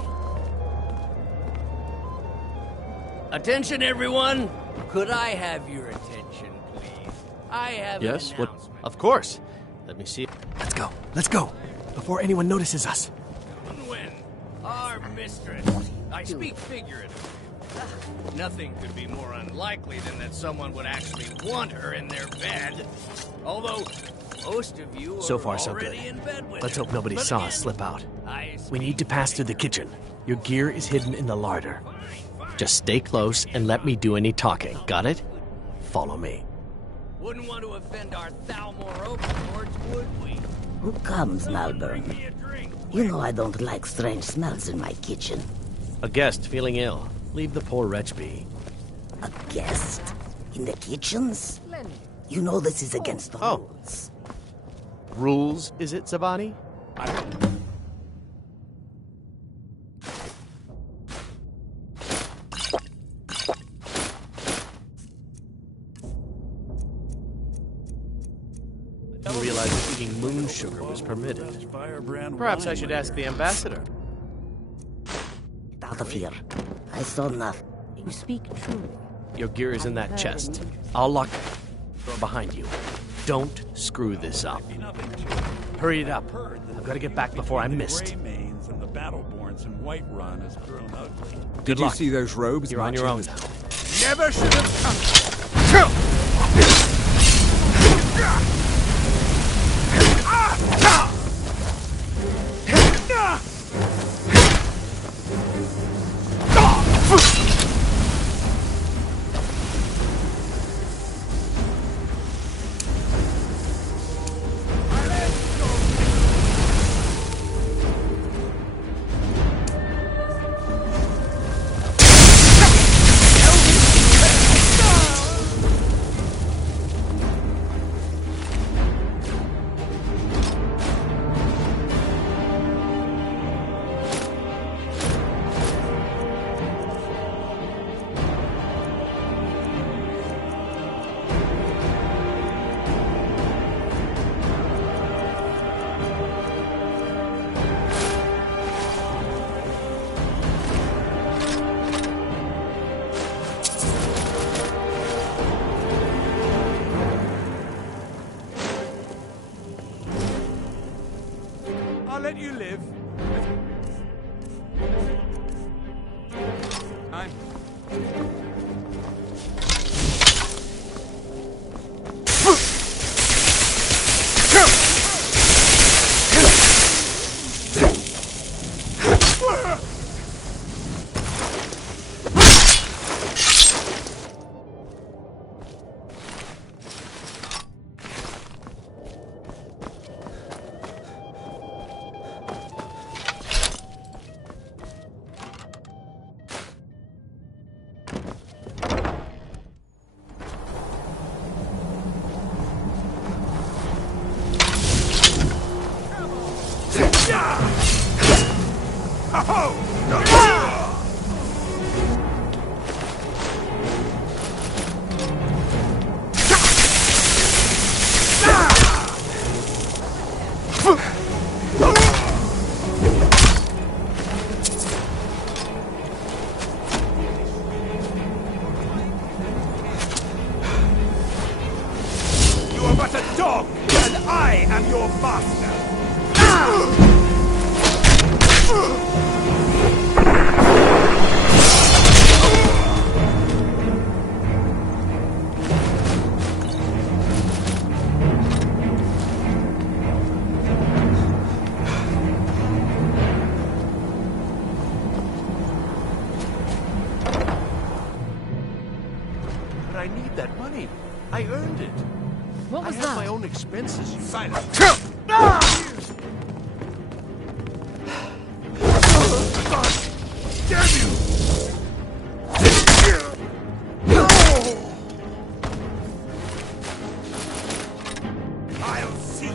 Attention, everyone! Could I have your attention, please? I have Yes? an What? announcement. Of course. Let me see. Let's go. Let's go. Before anyone notices us. Unwin, our mistress. I speak figuratively. Nothing could be more unlikely than that someone would actually want her in their bed. Although most of you So are far, so good. already in bed with Let's her. hope nobody But saw again, us slip out. I We need to pass through the kitchen. Your gear is hidden in the larder. Just stay close and let me do any talking. Got it? Follow me. wouldn't want to offend our Thalmor overlords, would we? Who comes, Malburn? You know I don't like strange smells in my kitchen. A guest feeling ill. Leave the poor wretch be. A guest? In the kitchens? You know this is against the rules. Rules, is it, Zabani? I didn't realize that eating moon sugar was permitted. Perhaps I should ask the ambassador. Get out of here. I saw nothing. You speak truly. Your gear is in that chest. I'll lock the door behind you. Don't screw this up. Hurry it up. I've got to get back before I'm missed. Greymanes and the Battleborns in Whiterun has grown ugly. Did you see those robes? You're on your own matching now. Never should have come. let you live. Time. You are but a dog, and I am your master. But I need that money. I earned it. What was I that? have my own expenses, you Silence. Damn you! I'll see.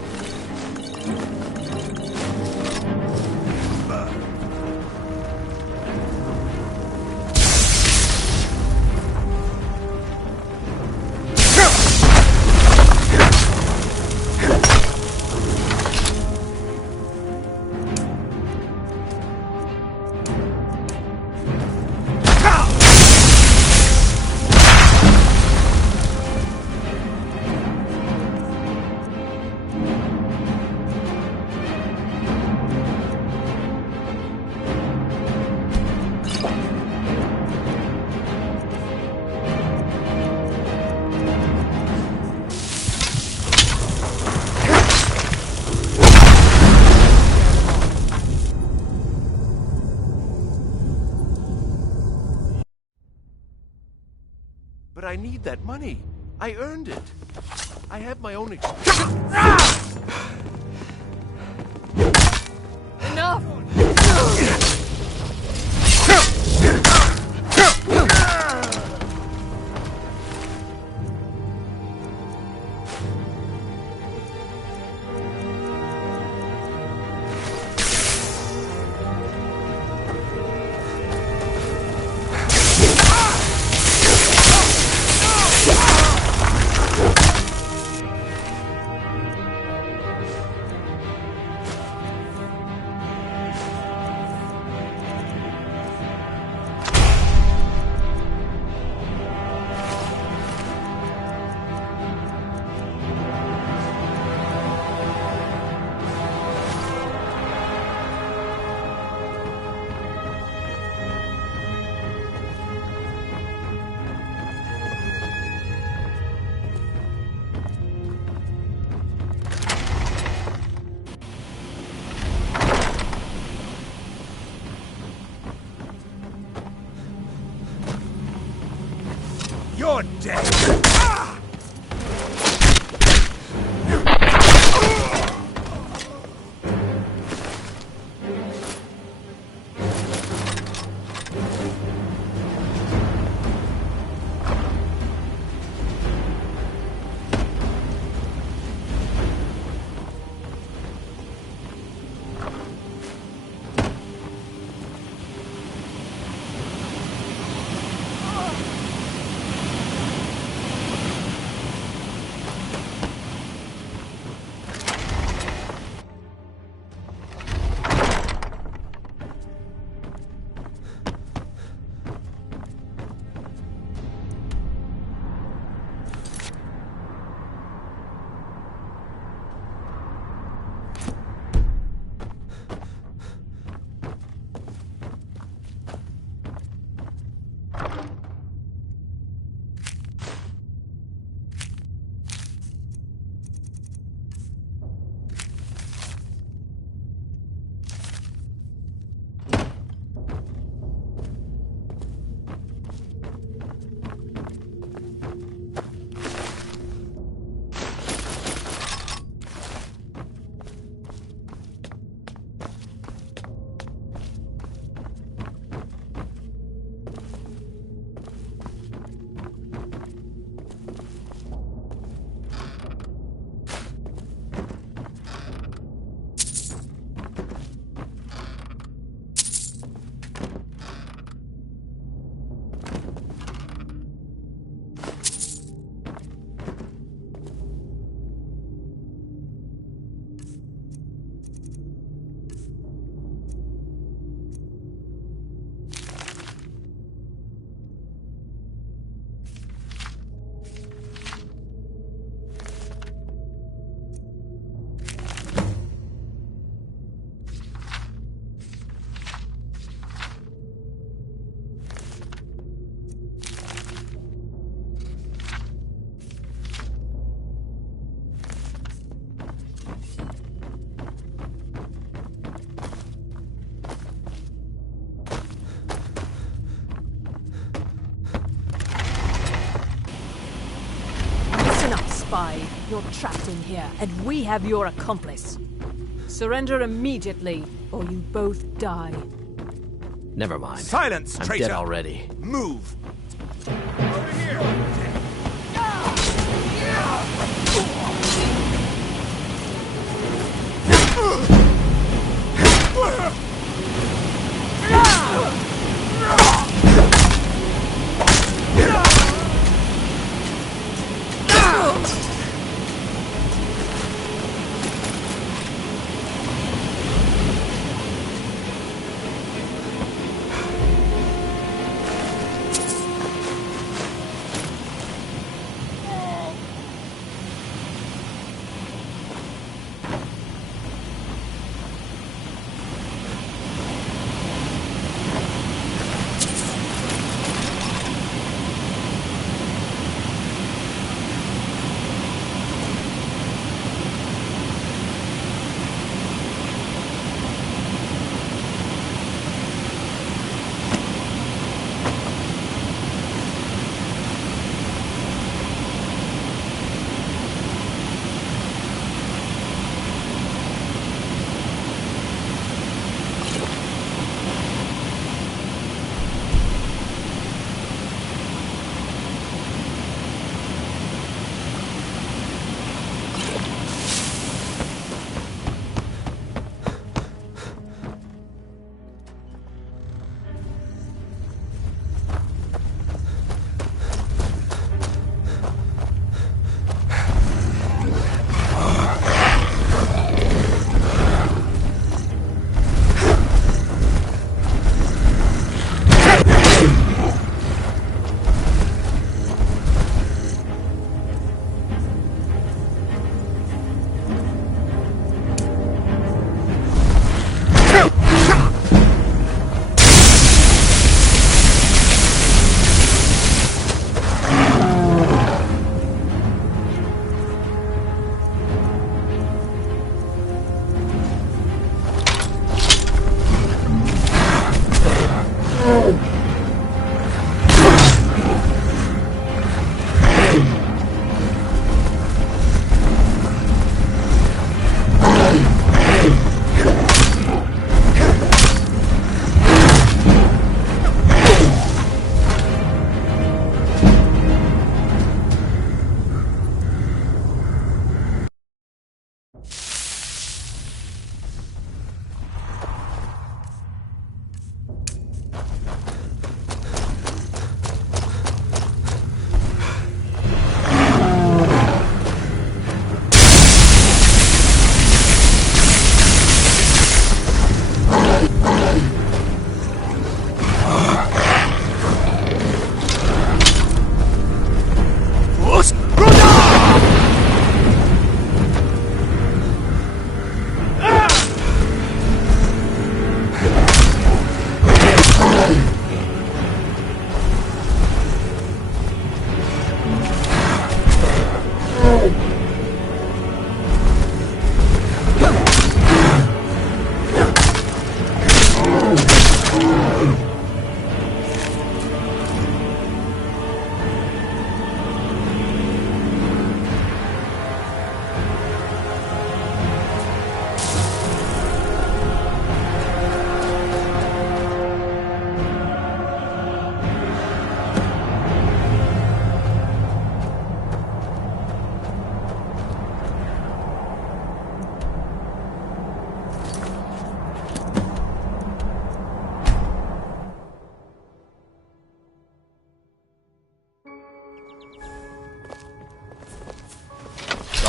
But I need that money. I earned it. I have my own Enough! You're dead. spy. You're trapped in here, and we have your accomplice. Surrender immediately, or you both die. Never mind. Silence, I'm traitor! dead already. Move!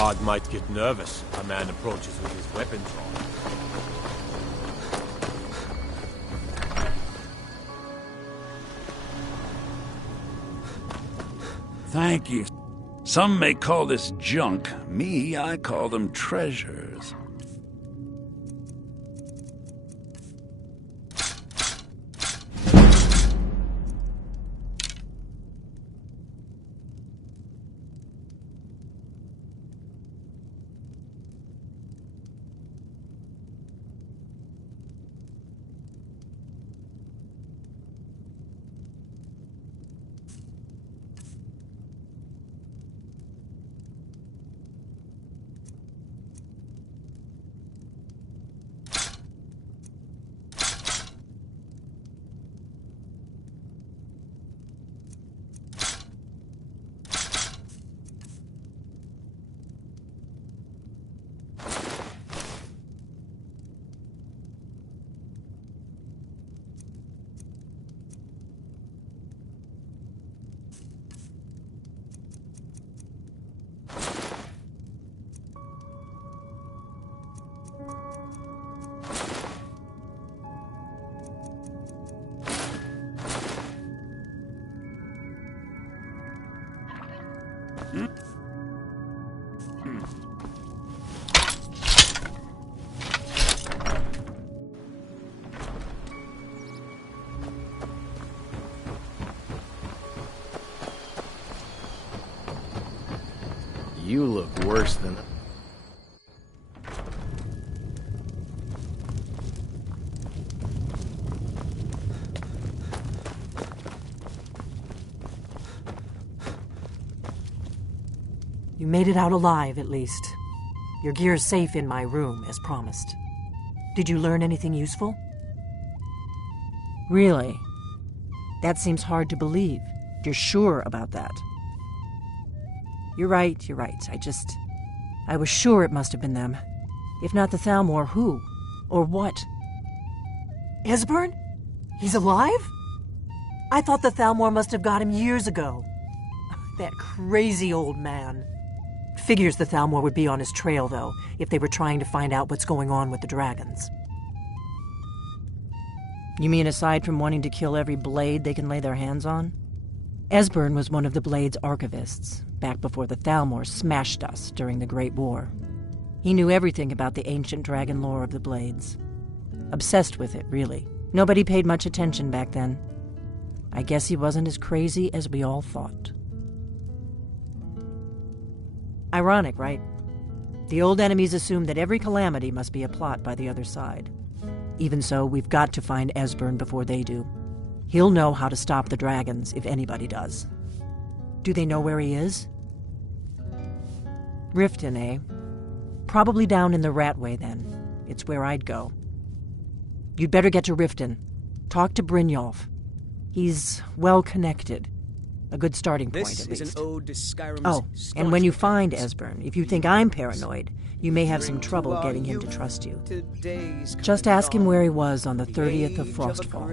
Guard might get nervous. A man approaches with his weapon drawn. Thank you. Some may call this junk. Me, I call them treasures. You look worse than... You made it out alive, at least. Your gear's safe in my room, as promised. Did you learn anything useful? Really? That seems hard to believe. You're sure about that? You're right. I was sure it must have been them. If not the Thalmor, who? Or what? Esbern? He's alive? I thought the Thalmor must have got him years ago. That crazy old man. Figures the Thalmor would be on his trail, though, if they were trying to find out what's going on with the dragons. You mean aside from wanting to kill every blade they can lay their hands on? Esbern was one of the Blade's archivists, back before the Thalmor smashed us during the Great War. He knew everything about the ancient dragon lore of the Blades. Obsessed with it, really. Nobody paid much attention back then. I guess he wasn't as crazy as we all thought. Ironic, right? The old enemies assumed that every calamity must be a plot by the other side. Even so, we've got to find Esbern before they do. He'll know how to stop the dragons, if anybody does. Do they know where he is? Riften, eh? Probably down in the Ratway, then. It's where I'd go. You'd better get to Riften. Talk to Brynjolf. He's well-connected. A good starting point, at least. This is an ode to Skyrim's... Oh, and when you find Esbern, if you think I'm paranoid, you may have some trouble getting him to trust you. Just ask him where he was on the 30th of Frostfall.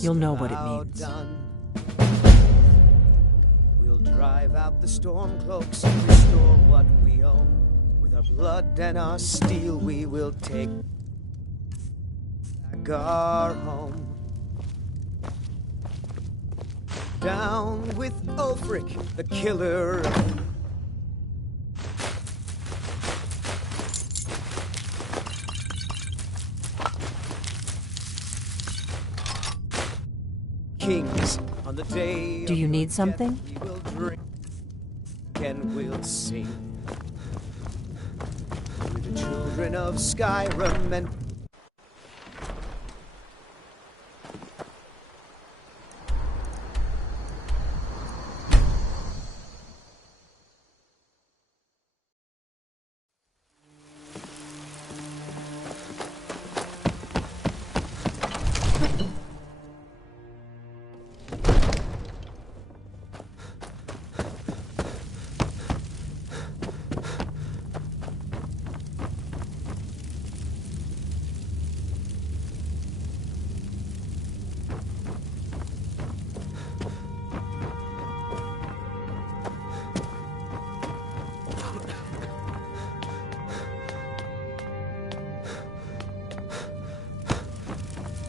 You'll know what it means. We'll drive out the storm cloaks and restore what we own. With our blood and our steel we will take back our home. Down with Ulfric, the killer. Kings on the day. Do you need something? We will drink and we'll sing. We're the children of Skyrim and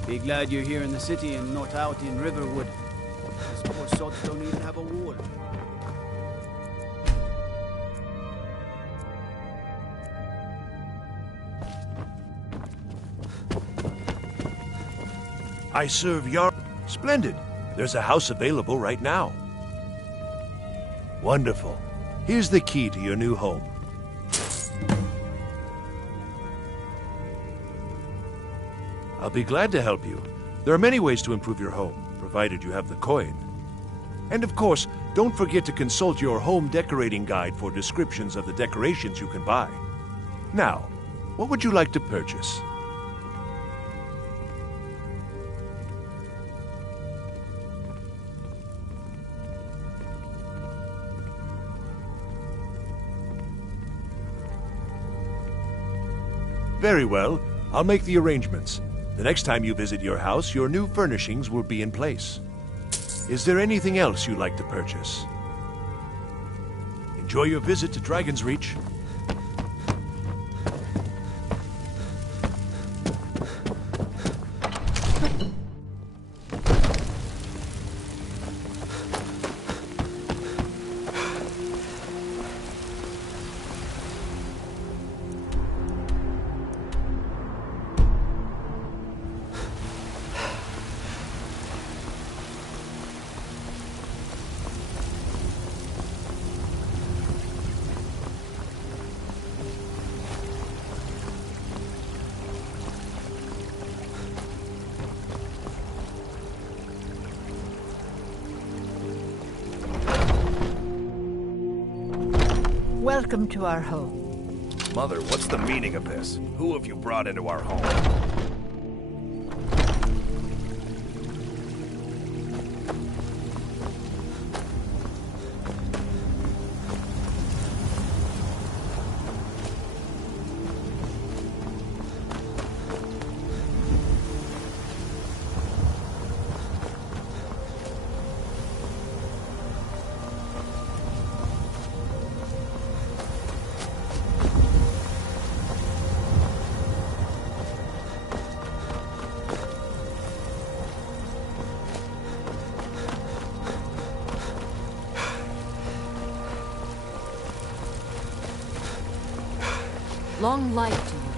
Be glad you're here in the city and not out in Riverwood. These poor sods don't even have a wall. I serve your... Splendid. There's a house available right now. Wonderful. Here's the key to your new home. I'll be glad to help you. There are many ways to improve your home, provided you have the coin. And of course, don't forget to consult your home decorating guide for descriptions of the decorations you can buy. Now, what would you like to purchase? Very well. I'll make the arrangements. The next time you visit your house, your new furnishings will be in place. Is there anything else you'd like to purchase? Enjoy your visit to Dragon's Reach. Welcome to our home. Mother, what's the meaning of this? Who have you brought into our home? Long life to you.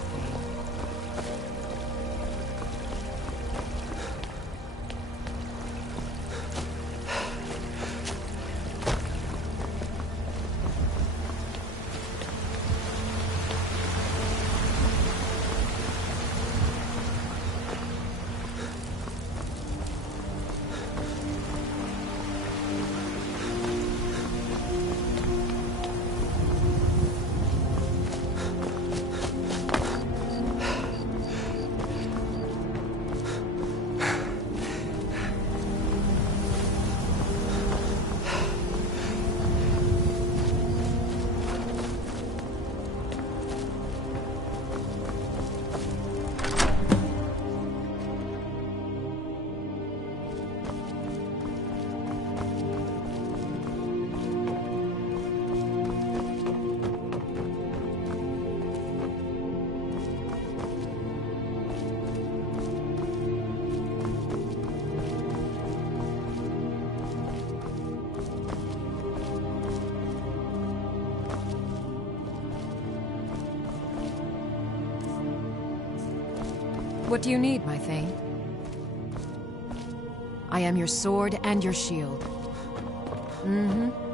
What do you need, my Thane? I am your sword and your shield. Mm-hmm.